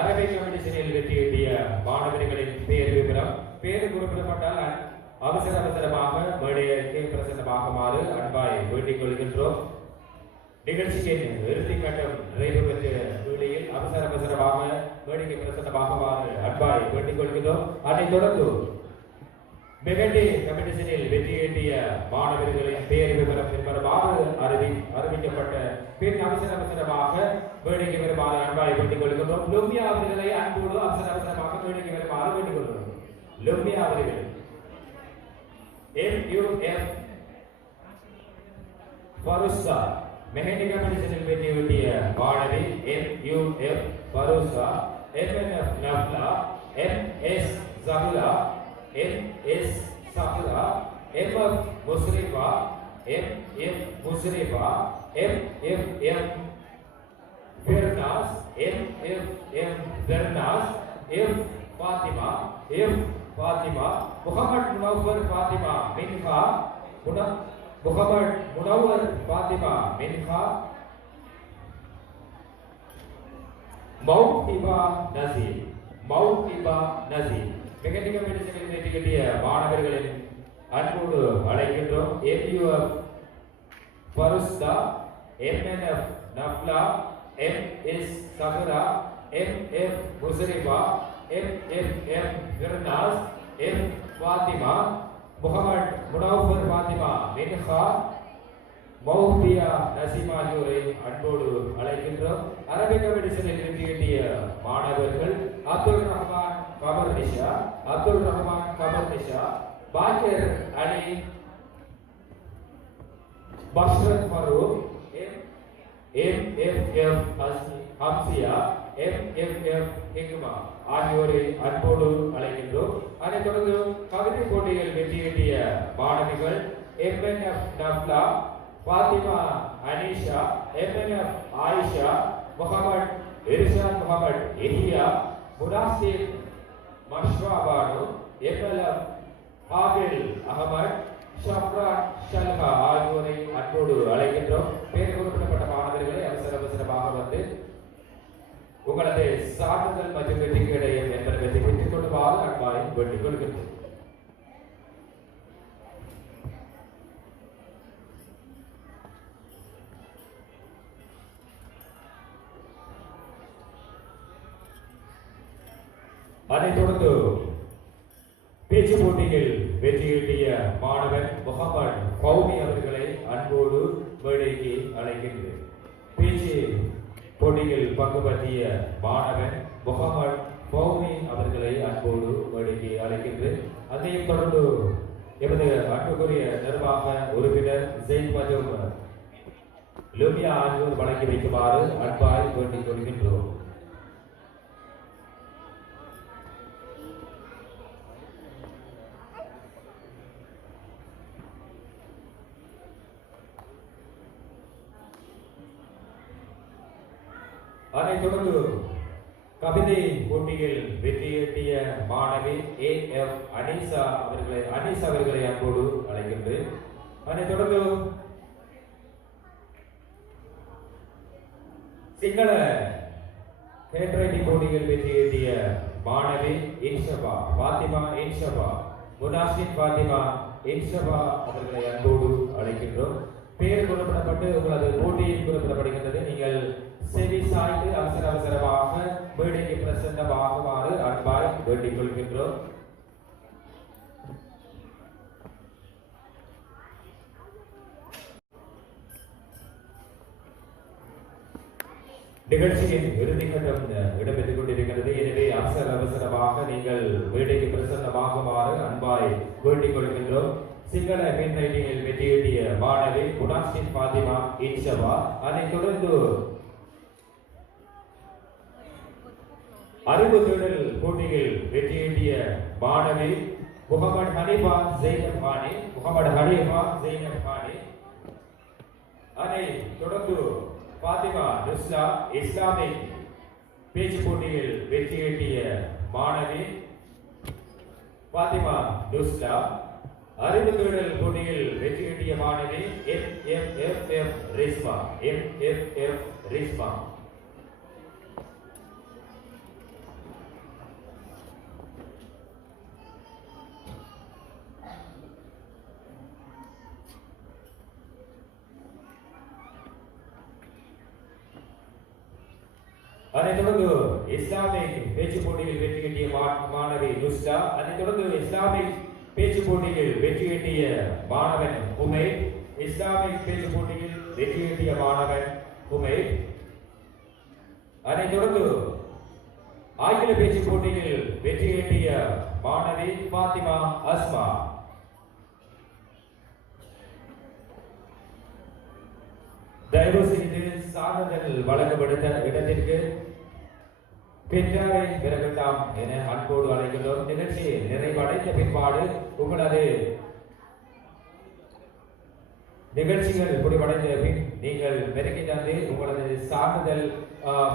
அரபிக் காம்படிஷனில் வெற்றி ஈட்டிய மாணவர்களின் பெயர் விவரம் பெயர் குறிப்பிடப்பட்டால் அவசரமாக மேடைக்கு பிரசன்னமாகுமாறு அன்பாய் வேண்டிக் கொள்கின்றோம். நிகழ்ச்சியின் இறுதி கட்டம் நிறைவு பெற்ற வேளையில் அவசரமாக மேடைக்கு பிரசன்னமாகுமாறு அன்பாய் வேண்டிக் கொள்கின்றோம். அதைத் தொடர்ந்து மெகண்டி காம்படிஷனில் வெற்றி ஈட்டிய மாணவர்களின் பெயர் விவரம் பின்வருமாறு அறிவிக்கப்பட்ட பின் அவசரமாக வேடிக்கை வருமாறு அன்பாய் வேண்டிக் கொள்கின்றோம். லுமியா அவர்களை அன்போடு அவசரமாக வேடிக்கை வருமாறு வேண்டிக் கொள்கிறோம். லுமியா அவர்கள் M.U.F. ஃபருஸ்ஸா, மெஹந்தி காம்படிஷனில் வெற்றி ஈட்டிய மாணவி M.U.F. ஃபருஸ்ஸா, M.N.F. நஃப்லா, M.S. ஜஹ்லா, M.S. Zahra, M.F. Musrifa, M.F. Musrifa, M.F.M. ஃபெர்னாஸ், M.F.M. ஃபெர்னாஸ், F. Fathima, F. Fathima, Mohammed Munawwar Fathima மின்ஹா, முகமது முனவ்வர் ஃபாத்திமா மின்ஹா, மௌஹிபா நசீர். மௌஹிபா நசீர். மெக்கானிக்கல் மெடிசனில் வெற்றி கட்டிய மாணவர்களின் அன்போடு அழைக்கின்றோம். MUF பருஸ்தா, MNF நஃப்லா, MS சஹரா, MF முசரிபா, MFM Firnas, M Fathima, Mohammed Munawwar Fathima மின்ஹா, மௌபியா நசீமா ஆகியோரை அன்போடு அழைக்கின்றோம். அரபிக் மெடிசனில் வெற்றி கட்டிய மாணவர்கள் அப்துல் ரஹ்மான் கமர் நிஷா, அப்துல் ரஹ்மான் கமர் நிஷா, பாக்கிர் அலி, பஷ்ரத் ஃபரூக், MFF ஹம்சியா, MFF ஹிக்மா ஆகியோரை அன்போடு அழைக்கின்றோம். அதைத் தொடர்ந்து கவிதை போட்டியில் வெற்றி கட்டிய மாணவிகள் MNF நஃப்லா, Fathima Aneesha, MNF Ayesha, Mohammed Irshad, Mohammed Yahya, முனாசிர் மஷ்வா Banu, MLF Habil Ahmed, ஷப்ரா ஷல்ஹா ஆகியோரை அன்போடு அழைக்கின்றோம். பேர் குறிப்பிடப்பட்ட மாணவர்களை அவசரமாக வந்து உங்களது சான்றிதழ் மற்றும் வெற்றிக்கு இடையே என்பதை பெற்றுக் கொள்ளுமாறு அன்பாய் வேண்டிக் கொள்கின்றோம். அதைத் தொடர்ந்து பேச்சு போட்டியில் வெற்றி ஈட்டிய மாணவன் முகமது ஃபௌமி அவர்களை அன்போடு மேடைக்கு அழைக்கின்றேன். பேச்சு போட்டியில் பங்கு பற்றிய மாணவன் முகமது ஃபௌமி அவர்களை அன்போடு மேடைக்கு அழைக்கின்றேன். அதையும் தொடர்ந்து எமது அன்புக்குரிய நிர்வாக உறுப்பினர் ஜெயித் மற்றும் லுமியா ஆகியோர் வழங்கி வைக்குமாறு அன்பாய் வேண்டிக் கொள்கின்றோம். அதைத் தொடர்ந்து கவிதை போட்டியில் வெற்றியீட்டிய மாணவி AF அனீசா அவர்களை அன்போடு அழைக்கின்றேன். அதைத் தொடர்ந்து சிங்கள ஹேண்ட்ரைட்டிங் போட்டியில் வெற்றியீட்டிய மாணவி இன்ஷபா ஃபாத்திமா, இன்ஷபா முனாஷின் ஃபாத்திமா இன்ஷபா அவர்களை அன்போடு அழைக்கின்றோம். பெயர் குறிப்பிடப்பட்டு உங்களது போட்டியில் குறிப்பிடப்படுகின்றது. நீங்கள் செவி சாய்ந்து அவசரமாக மேடைக்கு பிரசன்னமாகுமாறு அன்பாய் வேண்டிக் கொள்கின்றோம். நிகழ்ச்சியின் இறுதிக்கட்டம் இடம்பெற்றுக் கொண்டிருக்கிறது. எனவே அவசரமாக நீங்கள் மேடைக்கு பிரசன்னமாகுமாறு அன்பாய் வேண்டிக் கொள்கின்றோம். சிங்கள ஹேண்ட்ரைட்டிங்கில் வெற்றியீட்டிய மாணவி முனாஷின் ஃபாத்திமா இன்ஷபா, அதைத் தொடர்ந்து அறிவு தேடல் போட்டியில் வெற்றியீட்டிய மாணவி முகமது ஹனீஃபா ஜெய்னப் ஹானி, முகமது ஹனீஃபா ஜெய்னப் ஹானி, அதைத் தொடர்ந்து ஃபாத்திமா நுஸ்ரா இஸ்லாமிக் பேச்சு போட்டியில் வெற்றியீட்டிய மாணவி ஃபாத்திமா நுஸ்ரா, அறிவு தேடல் போட்டியில் வெற்றியீட்டிய மாணவி MFF ரிஸ்மா, MFF ரிஸ்மா. அதைத் தொடர்ந்து இஸ்லாமிக் பேச்சு போட்டியில் வெற்றியீட்டிய மாணவி நுஸ்ரா, அதைத் தொடர்ந்து இஸ்லாமிக் பேச்சு போட்டியில் வெற்றியீட்டிய மாணவன் உமைத், இஸ்லாமிக் பேச்சு போட்டியில் வெற்றியீட்டிய மாணவன் உமைத், அதைத் தொடர்ந்து ஆங்கில பேச்சு போட்டியில் வெற்றியீட்டிய மாணவி ஃபாத்திமா அஸ்மா. தயவு செய்து சான்றிதழ் வழங்கப்படுத்த இடத்திற்கு பெற்றாரை பெற வேண்டாம் என அன்போடு அழைக்கின்றோம். நிகழ்ச்சி நிறைவடைந்த பிற்பாடு உங்களது நிகழ்ச்சிகள் முடிவடைந்த பின் நீங்கள் பெருக்கி தந்து உங்களது சான்றிதழ்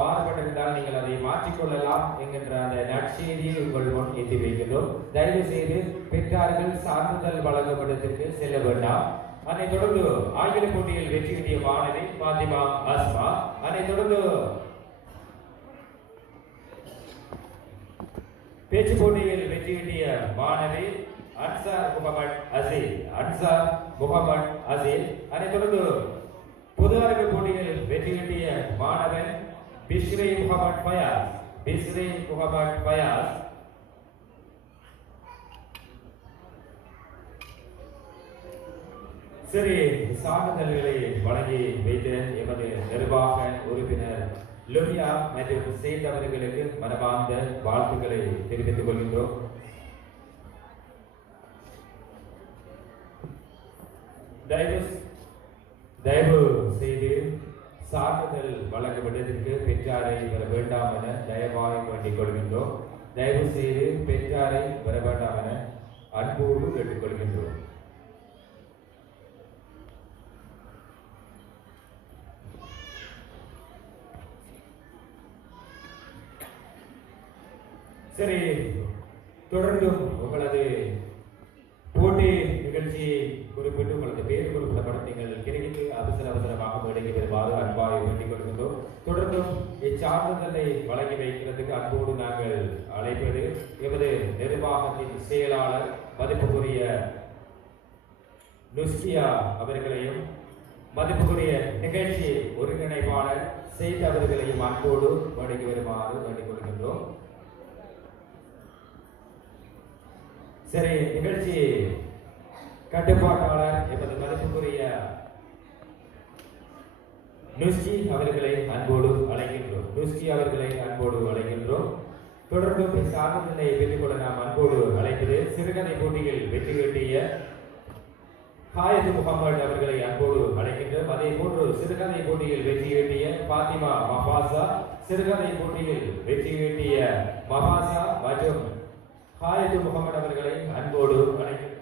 மாறுபட்டிருந்தால் நீங்கள் அதை மாற்றிக்கொள்ளலாம் என்கின்ற அந்த நற்செய்தியை உங்கள் முன் எத்தி வைக்கின்றோம். தயவு செய்து பெற்றார்கள் சான்றிதழ் வழங்கப்படத்திற்கு செல்ல வேண்டாம். அதைத் தொடர்ந்து ஆங்கில போட்டியில் வெற்றியீட்டிய மாணவி ஃபாத்திமா அஸ்மா, அதைத் தொடர்ந்து பேச்சு போட்டியில் வெற்றி கிட்டிய மாணவி அன்சார் முகமது அசீல். அன்சார் முகமது அசீல். அதைத் தொடர்ந்து பொது அறிவு போட்டியில் வெற்றி கிட்டிய மாணவன் பிஸ்ரி முகமது ஃபயாஸ். பிஸ்ரி முகமது ஃபயாஸ். சரி, சான்றிதழ்களை வழங்கி வைத்த எமது நிர்வாக உறுப்பினர் லுமியா மற்றும் சேத் அவர்களுக்கு மனமார்ந்த வாழ்த்துக்களை தெரிவித்துக் கொள்கின்றோம். தயவு செய்து சான்றிதழ் வழங்கப்பட்டதற்கு பெற்றாரை வர வேண்டாம் என தயவாக வேண்டிக் கொள்கின்றோம். தயவு செய்து பெற்றாரை வர வேண்டாம் என அன்போடு கேட்டுக்கொள்கின்றோம். சரி, தொடர்ந்தும் உங்களது போட்டி நிகழ்ச்சியை குறிப்பிட்டு உங்களது பேர் குறிப்பிடப்படும் நீங்கள் கிடைத்து அவசரமாக மேடைக்கு பெறுமாறு அன்பாக வேண்டிக் கொள்கின்றோம். தொடர்ந்தும் இச்சான்றிதழை வழங்கி வைக்கிறதுக்கு அன்போடு நாங்கள் அழைப்பது எமது நிர்வாகத்தின் செயலாளர் மதிப்புக்குரிய நுஸ்கியா அவர்களையும் மதிப்புக்குரிய நிகழ்ச்சி ஒருங்கிணைப்பாளர் செய்த அவர்களையும் அன்போடு மேடைக்கு வருமாறு வேண்டிக் கொள்கின்றோம். சரி, நிகழ்ச்சி கட்டுப்பாட்டாளர் எமது மதிப்புக்குரிய நுஸ்கி அவர்களை அன்போடு அழைக்கின்றோம். நுஸ்கி அவர்களை அன்போடு அழைக்கின்றோம். தொடர்ந்து சாதனை பெற்றுக்கொள்ள நாம் அன்போடு அழைப்பது சிறுகதை போட்டியில் வெற்றி கிட்டிய ஹாயத் முகமது அவர்களை அன்போடு அழைக்கின்றோம். அதே போன்று சிறுகதை போட்டியில் வெற்றி கிட்டிய பாத்திமா மஃபாசா. சிறுகதை போட்டியில் வெற்றி கிட்டிய மஃபாசா மற்றும் ஹாயத் முகமது அவர்களை அன்போடு அழைக்கின்றோம்.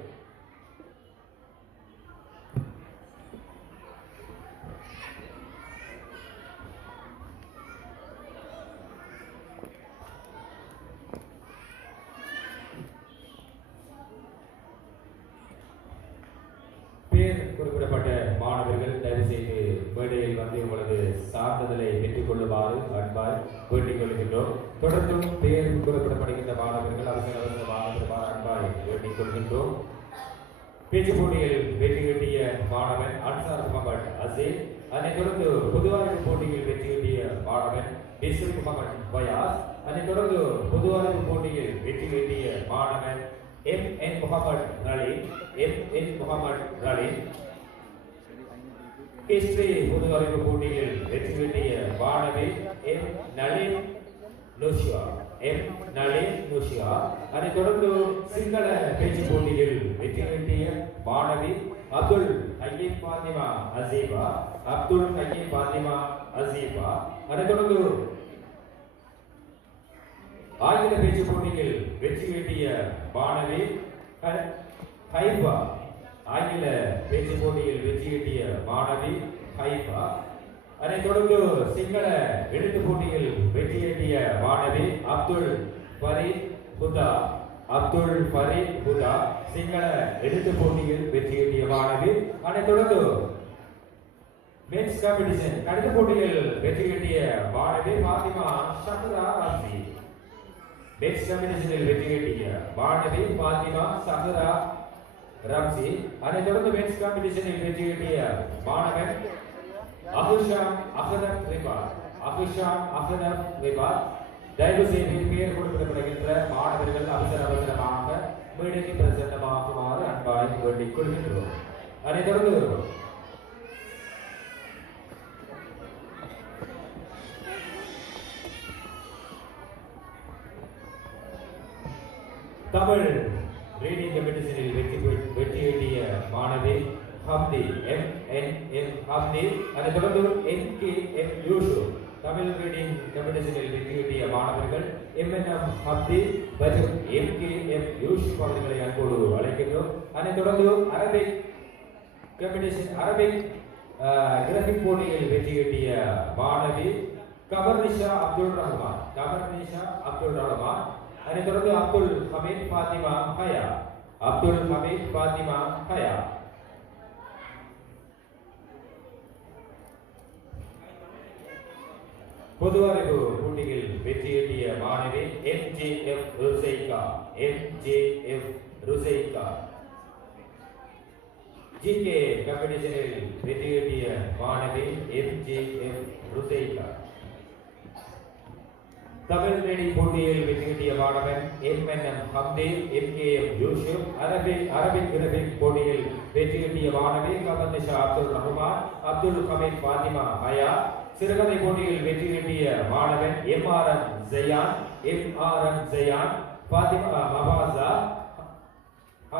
பேர் குறிப்பிடப்பட்ட மாணவர்கள் தயவு செய்து மேடையில் வந்து உங்களது சான்றிதழை பெற்றுக் கொள்ளுமாறு அன்பாய் வேண்டிக் கொள்கின்றோம். தொடர்ந்தும் பேர் குறிப்பிடப்படுகின்ற மாணவர்கள் அவசரமாக அன்பாய் வேண்டிக் கொள்கின்றோம். பேச்சு போட்டியில் வெற்றி கிட்டிய மாணவன் அன்சார் முகமது அசீல். அதைத் தொடர்ந்து பொதுவாழ்வு போட்டியில் வெற்றி கிட்டிய மாணவன் பிஸ்ரி முகமது ஃபயாஸ். அதைத் தொடர்ந்து பொதுவாழ்வு போட்டியில் வெற்றி கிட்டிய மாணவன் எம்.என். முகமது ரலீம். எம்.என். முகமது ரலீம். ஹிஸ்டரி பொது அறிவு போட்டியில் வெற்றி கிட்டிய மாணவி எம். நளின் நுஷியா. எம். நளின் நுஷியா. அதைத் தொடர்ந்து சிங்கள பேச்சு போட்டியில் வெற்றி கிட்டிய மாணவி அப்துல் ஹக்கீம் பாத்திமா அசீபா. அப்துல் ஹக்கீம் பாத்திமா அசீபா. அதைத் தொடர்ந்து ஆங்கில பேச்சு போட்டியில் வெற்றி கிட்டிய மாணவி ஹைஃபா. ஆங்கில பேச்சு போட்டியில் வெற்றி கிட்டிய மாணவி ஹைஃபா. அதைத் தொடர்ந்து சிங்கள எழுத்து போட்டியில் வெற்றி கிட்டிய மாணவி அப்துல் ஃபரீத் ஹுதா. அப்துல் ஃபரீத் ஹுதா சிங்கள எழுத்து போட்டியில் வெற்றி கிட்டிய மாணவி. அதைத் தொடர்ந்து மென்ஸ் காம்படிஷன் கணித போட்டியில் வெற்றி கிட்டிய மாணவி பாத்திமா ஷஹ்ரா ரம்சி. மென்ஸ் காம்படிஷனில் வெற்றி கிட்டிய மாணவி பாத்திமா ஷஹ்ரா ரம்சி. அதைத் தொடர்ந்து மென்ஸ் காம்படிஷனில் வெற்றி கிட்டிய மாணவன் அஹுஷாம் அஹ்னப் ரிபாத். அஹுஷாம் அஹ்னப் ரிபாத். தயவு செய்து பெயர் கொடுக்கப்படுகின்ற மாணவர்கள் அவசரமாக மேடைக்கு பிரசன்னமாகுமாறு அன்பாய் வேண்டிக் கொள்கின்றோம். அதைத் தொடர்ந்து தமிழ் ரீடிங் காம்படிஷனில் வெற்றி கிட்டிய மாணவி ஹம்தி. எம்.என்.எம். ஹம்தி. அதைத் தொடர்ந்து எம்.கே.எம். யூசுப். தமிழ் ரீடிங் காம்படிஷனில் வெற்றி கிட்டிய மாணவர்கள் எம்.என்.எம். ஹம்தி மற்றும் எம்.கே.எம். யூசுப் அவர்களை அன்போடு அழைக்கின்றோம். அதைத் தொடர்ந்து அரபிக் காம்படிஷன் அரபிக் கிராஃபிக் போட்டியில் வெற்றி கிட்டிய மாணவி கமர்னிஷா அப்துல் ரஹ்மான். கமர்னிஷா அப்துல் ரஹ்மான். அதைத் தொடர்ந்து அப்துல் ஹமீத் பாத்திமா ஹயா. அப்துல் ஹமீத் பாத்திமா ஹயா. பொது அறிவு போட்டியில் வெற்றியீட்டிய மாணவி எம்ஜேஎஃப் ருசைகா. ஜிகே காம்படிஷனில் வெற்றியீட்டிய மாணவி எம்ஜேஎஃப் ருசைகா. தமிழ் மேடை போட்டியில் வெற்றியீட்டிய மாணவன் எம்என்எம் ஹம்தே. எம்கேஎம் யூசுப். அரபிக் கிரபிக் போட்டியில் வெற்றியீட்டிய மாணவி கமல்நிஷா அப்துல் ரஹ்மான். அப்துல் ஹமீத் பாத்திமா ஹயா. சிறுகதை போட்டியில் வெற்றியீட்டிய மாணவன் எம்ஆர்எம் ஜயான். பாத்திமா மபாசா.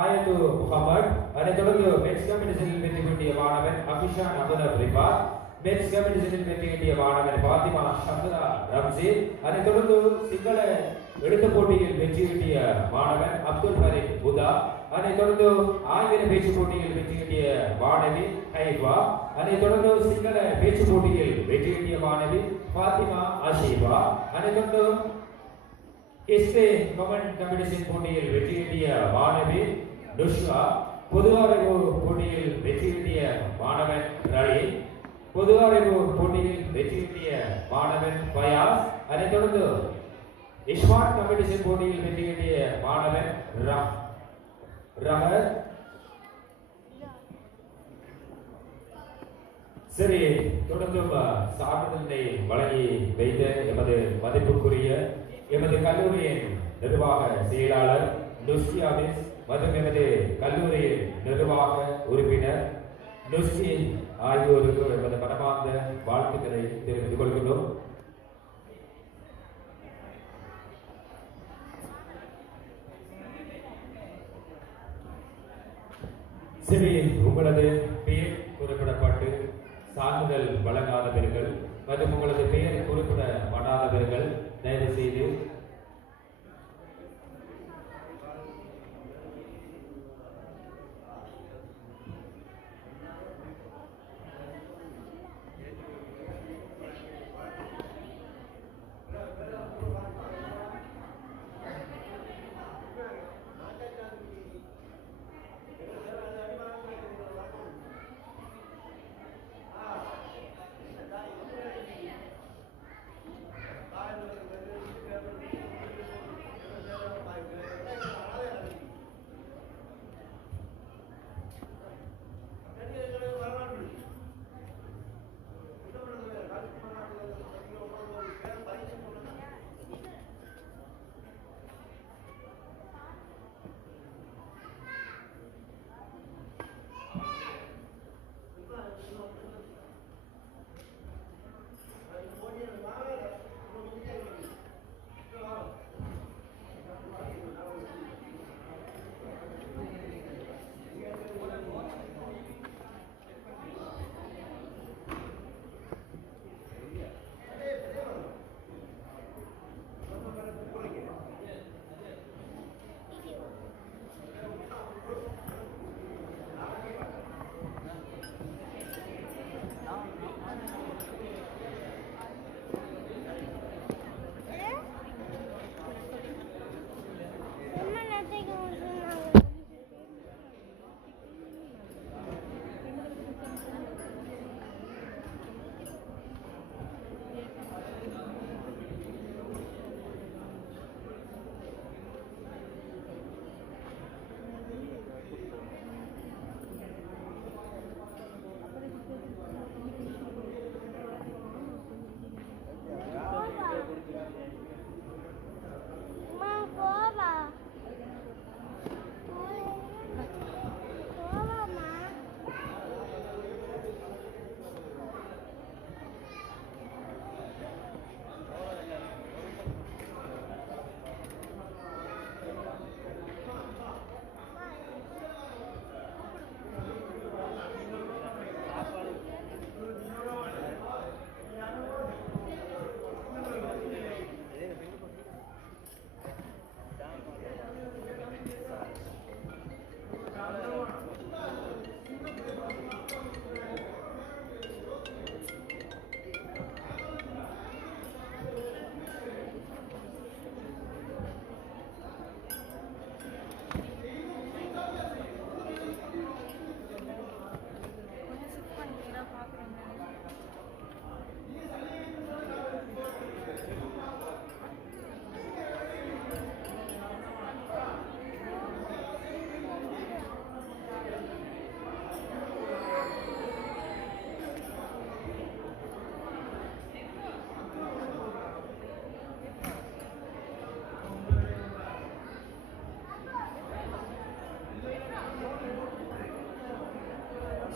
ஆயத்து முகமது. அதைத் தொடர்ந்து மெட்ஸ் காம்படிஷனில் வெற்றியீட்டிய மாணவன் அபிஷான் அப்துல் ரிபாத். மெட்ஸ் காம்படிஷனில் வெற்றியீட்டிய மாணவன் பாத்திமா ஷஹ்ரா ரம்சி. அதைத் தொடர்ந்து சிங்கள எழுத்து போட்டியில் வெற்றியீட்டிய மாணவன் அப்துல் ஹரீப் புதா. அதைத் தொடர்ந்து ஆங்கில பேச்சு போட்டியில் வெற்றியீட்டிய மாணவி ஹைபா. அதைத் தொடர்ந்து சிங்கள பேச்சு போட்டியில் வெற்றியீட்டிய மாணவி பாத்திமா அஷீபா. அதைத் தொடர்ந்து ஹிஸ்டரி கமெண்ட் காம்படிஷன் போட்டியில் வெற்றியீட்டிய மாணவி நுஷ்ரா. பொது அறிவு போட்டியில் வெற்றியீட்டிய மாணவன் ரலி. பொது அறிவு போட்டியில் வெற்றியீட்டிய மாணவன் ஃபயாஸ். அதைத் தொடர்ந்து இஸ்மார்ட் காம்படிஷன் போட்டியில் வெற்றியீட்டிய மாணவன் ரஹத். சரி, தொடர்ந்தும் சான்றிதழை வழங்கி வைத்த எமது மதிப்புக்குரிய எமது கல்லூரியின் நிர்வாக செயலாளர் நுஸ்கி அமிஸ் மற்றும் எமது கல்லூரியின் நிர்வாக உறுப்பினர் நுஸ்கி ஆகியோருக்கு எமது மனமார்ந்த வாழ்த்துக்களை தெரிவித்துக் கொள்கிறோம். சரி, உங்களது பெயர் குறிப்பிடப்பட்டு சான்றிதழ் வழங்காதவர்கள் மற்றும் உங்களது பெயர் குறிப்பிடப்படாதவர்கள் தயவு செய்து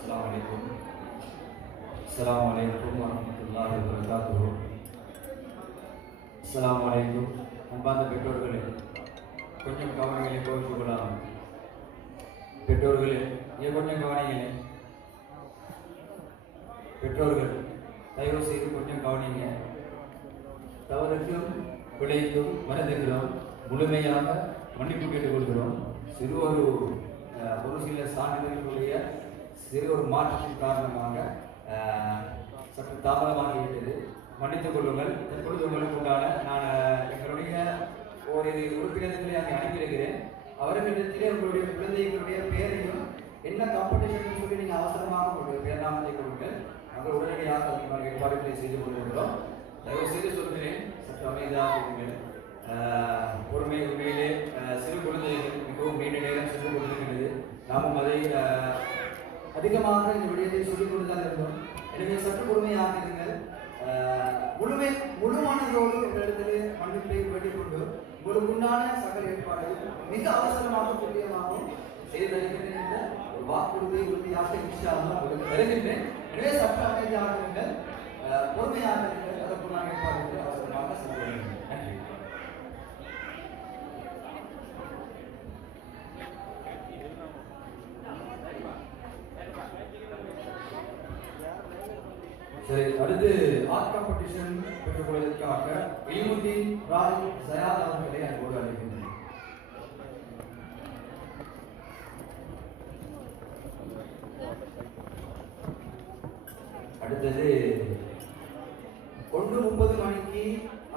அஸ்ஸலாமு அலைக்கும் வரஹ்மத்துல்லாஹி வபரகாத்துஹு. அஸ்ஸலாமு அலைக்கும். அன்பார்ந்த பெற்றோர்களே, கொஞ்சம் கவனிகளை கோவிச்சுக்கலாம். பெற்றோர்களே, நீங்க கொஞ்சம் கவனிங்களே. பெற்றோர்கள் தயவு செய்து கொஞ்சம் கவனிங்க. தவறுக்கும் பிழைக்கும் மனிதர்களும் முழுமையாக மன்னிப்பு கேட்டுக்கொள்கிறோம். சிறு ஒரு சில சான்றிதழ்களுடைய சிறு ஒரு மாற்றத்தின் காரணமாக சற்று தாமதமாகிவிட்டது. மன்னித்துக் கொள்ளுங்கள். தற்பொழுது உங்களுக்கு உண்டான நான் எங்களுடைய ஒரு உறுப்பினர்களை அங்கே அனுப்பியிருக்கிறேன். அவர்களிடத்திலே உங்களுடைய குழந்தைகளுடைய பேரையும் என்ன காம்படிஷன் சொல்லி நீங்கள் அவசரமாக உங்களுடைய பேர்நாமத்தை கொடுங்கள். நாங்கள் உடனடியாக அதுக்கான ஏற்பாடுகளை செய்து கொண்டிருக்கிறோம். தயவு செய்து சொல்கிறேன், சற்று அமைதியாக இருங்கள். பொறுமை உண்மையிலே சிறு குழந்தைகள் மிகவும் நீண்ட நேரம் சென்று கொண்டிருக்கிறது. நாமும் அதை அதிகமாக இந்த விடயத்தை சொல்லிக் கொண்டுதான் இருந்தோம். எனவே சற்று பொறுமையாக இருங்கள். முழுமானதோடு உங்களிடத்தில் மன்னிப்பை வேண்டிக் கொண்டு உங்களுக்கு உண்டான சகல ஏற்பாடுகள் மிக அவசரமாக துல்லியமாகவும் செய்தளிக்கின்றேன் என்ற ஒரு வாக்குறுதியை உறுதியாக உங்களுக்கு தருகின்றேன். எனவே சற்று அமைதியாக இருங்கள், பொறுமையாக இருங்கள். அதற்குண்டான ஏற்பாடுகளை அவசரமாக செய்கிறேன். நன்றி. சரி, அடுத்து ஆர்ட் காம்படிஷன் பெற்றுக்கொள்வதற்காக இல்முதீன் ராய் ஜயாத் அவர்களை அன்போடு அழைக்கின்றேன். அடுத்தது 1:30 மணிக்கு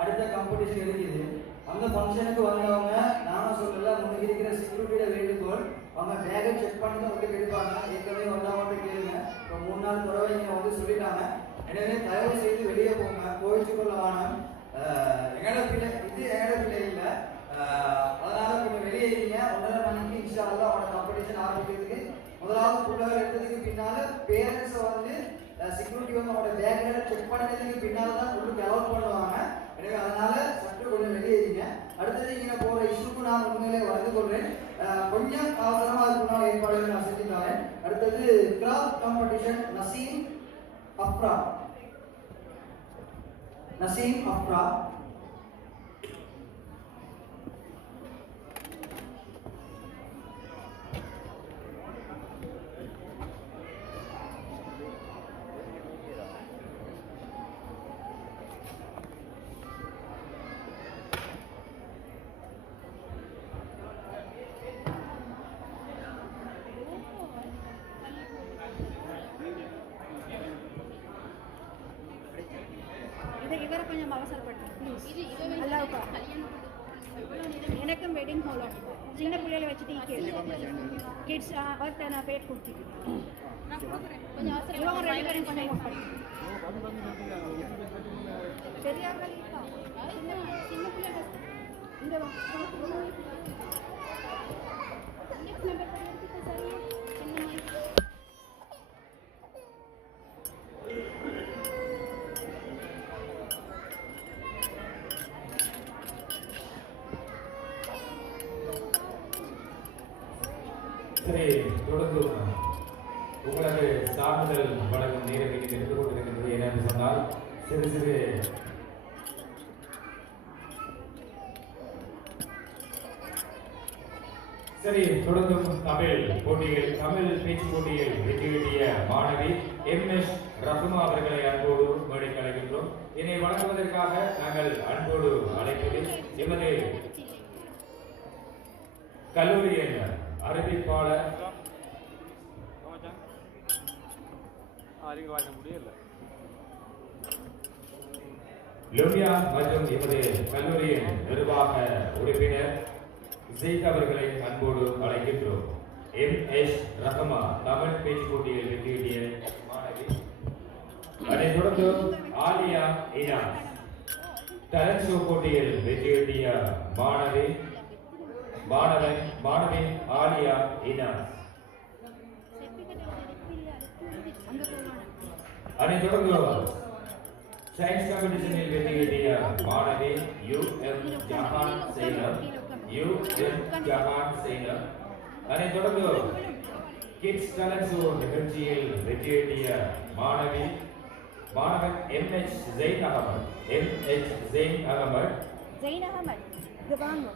அடுத்த காம்படிஷன் இருக்குது. அந்த ஃபங்க்ஷனுக்கு வந்தவங்க நானும் சொல்லல, முன்னாடி இருக்கிற செக்யூரிட்டியோட வேண்டுகோள், அவங்க பேக்கை செக் பண்ணி தான் வந்து எடுப்பாங்க. ஏற்கனவே வந்தவங்க கேளுங்க. இப்போ 3 நாள் தடவை இங்கே வந்து சொல்லிட்டாங்க. எனவே தயவு செய்து வெளியே போங்க, கோவிச்சு கொள்ள வேணாம். எங்களோட பிள்ளை இது எங்களோட பிள்ளை இல்லை, அதனால கொஞ்சம் வெளியே இருங்க. 1:30 மணிக்கு இன்ஷா அல்லாஹ் அவனோட காம்படிஷன் ஆரம்பிக்கிறதுக்கு முதலாவது புள்ளவர் எடுத்ததுக்கு பின்னால பேரண்ட்ஸை வந்து செக்யூரிட்டி வந்து அவனோட பேக்கை செக் பண்ணதுக்கு பின்னால் தான் உள்ளுக்கு அலோட் பண்ணுவாங்க. எனவே அதனால சற்று கொஞ்சம் வெளியே இருங்க. அடுத்தது இங்கே போகிற இஷ்யூக்கு நான் உண்மையிலே வந்து கொள்றேன். கொஞ்சம் அவசரமாக அதுக்குண்டான ஏற்பாடுகள் நான் செஞ்சு தரேன். அடுத்தது கிராஃப்ட் காம்படிஷன் நசீம் அப்ரா. இவரை கொஞ்சம் அவசரப்பட்டேன் ப்ளீஸ். அல்லாவுக்கா எனக்கும் வெட்டிங் ஹால் சின்ன பிள்ளைகளை வச்சுட்டு கிட்ஸ் அவர்கிட்ட நான் பேர் கொடுத்துருக்கேன். இவங்க 2 பேரும் கொஞ்சம் நோட் பண்ணி பெரியார்கள் சின்ன பிள்ளைகள் இந்த சரி, தொடர்ந்து உங்களுக்கு சான்றிதழ் வழங்கும் நேரம் எடுத்துக் கொண்டிருக்கின்றது. என்னென்று சொன்னால் சிறு சரி, தொடர்ந்தும் தமிழ் பேச்சு போட்டியில் வெற்றியீட்டிய மாணவி MS ரஹ்மா அவர்களை அன்போடு மேடைக்கு அழைக்கின்றோம். என்னை வழங்குவதற்காக நாங்கள் அன்போடு அழைப்பது எமது கல்லூரியின் அறிவிப்பாளர் லோமியா மற்றும் எமது கல்லூரியின் நிர்வாக உறுப்பினர் ஜெயிக் அவர்களை அன்போடு அழைக்கின்றோம். MS ரஹ்மா தமிழ் பேச்சு போட்டியில் வெற்றியீட்டிய மாணவி. அதைத் தொடர்ந்து ஆலியா இனாஸ் டேலண்ட் ஷோ போட்டியில் வெற்றியீட்டிய மாணவி ஆலியா இனாஸ். அதைத் தொடர்ந்து சயின்ஸ் காம்படிஷனில் வெற்றியீட்டிய மாணவி UM ஜஹான் செய்னர். அதைத் தொடர்ந்து கிட்ஸ் டேலண்ட் ஷோ நிகழ்ச்சியில் வெற்றியீட்டிய மாணவன் எம்எச் ஜெயின் அகமது. ஜெயின் அகமது இது வாங்க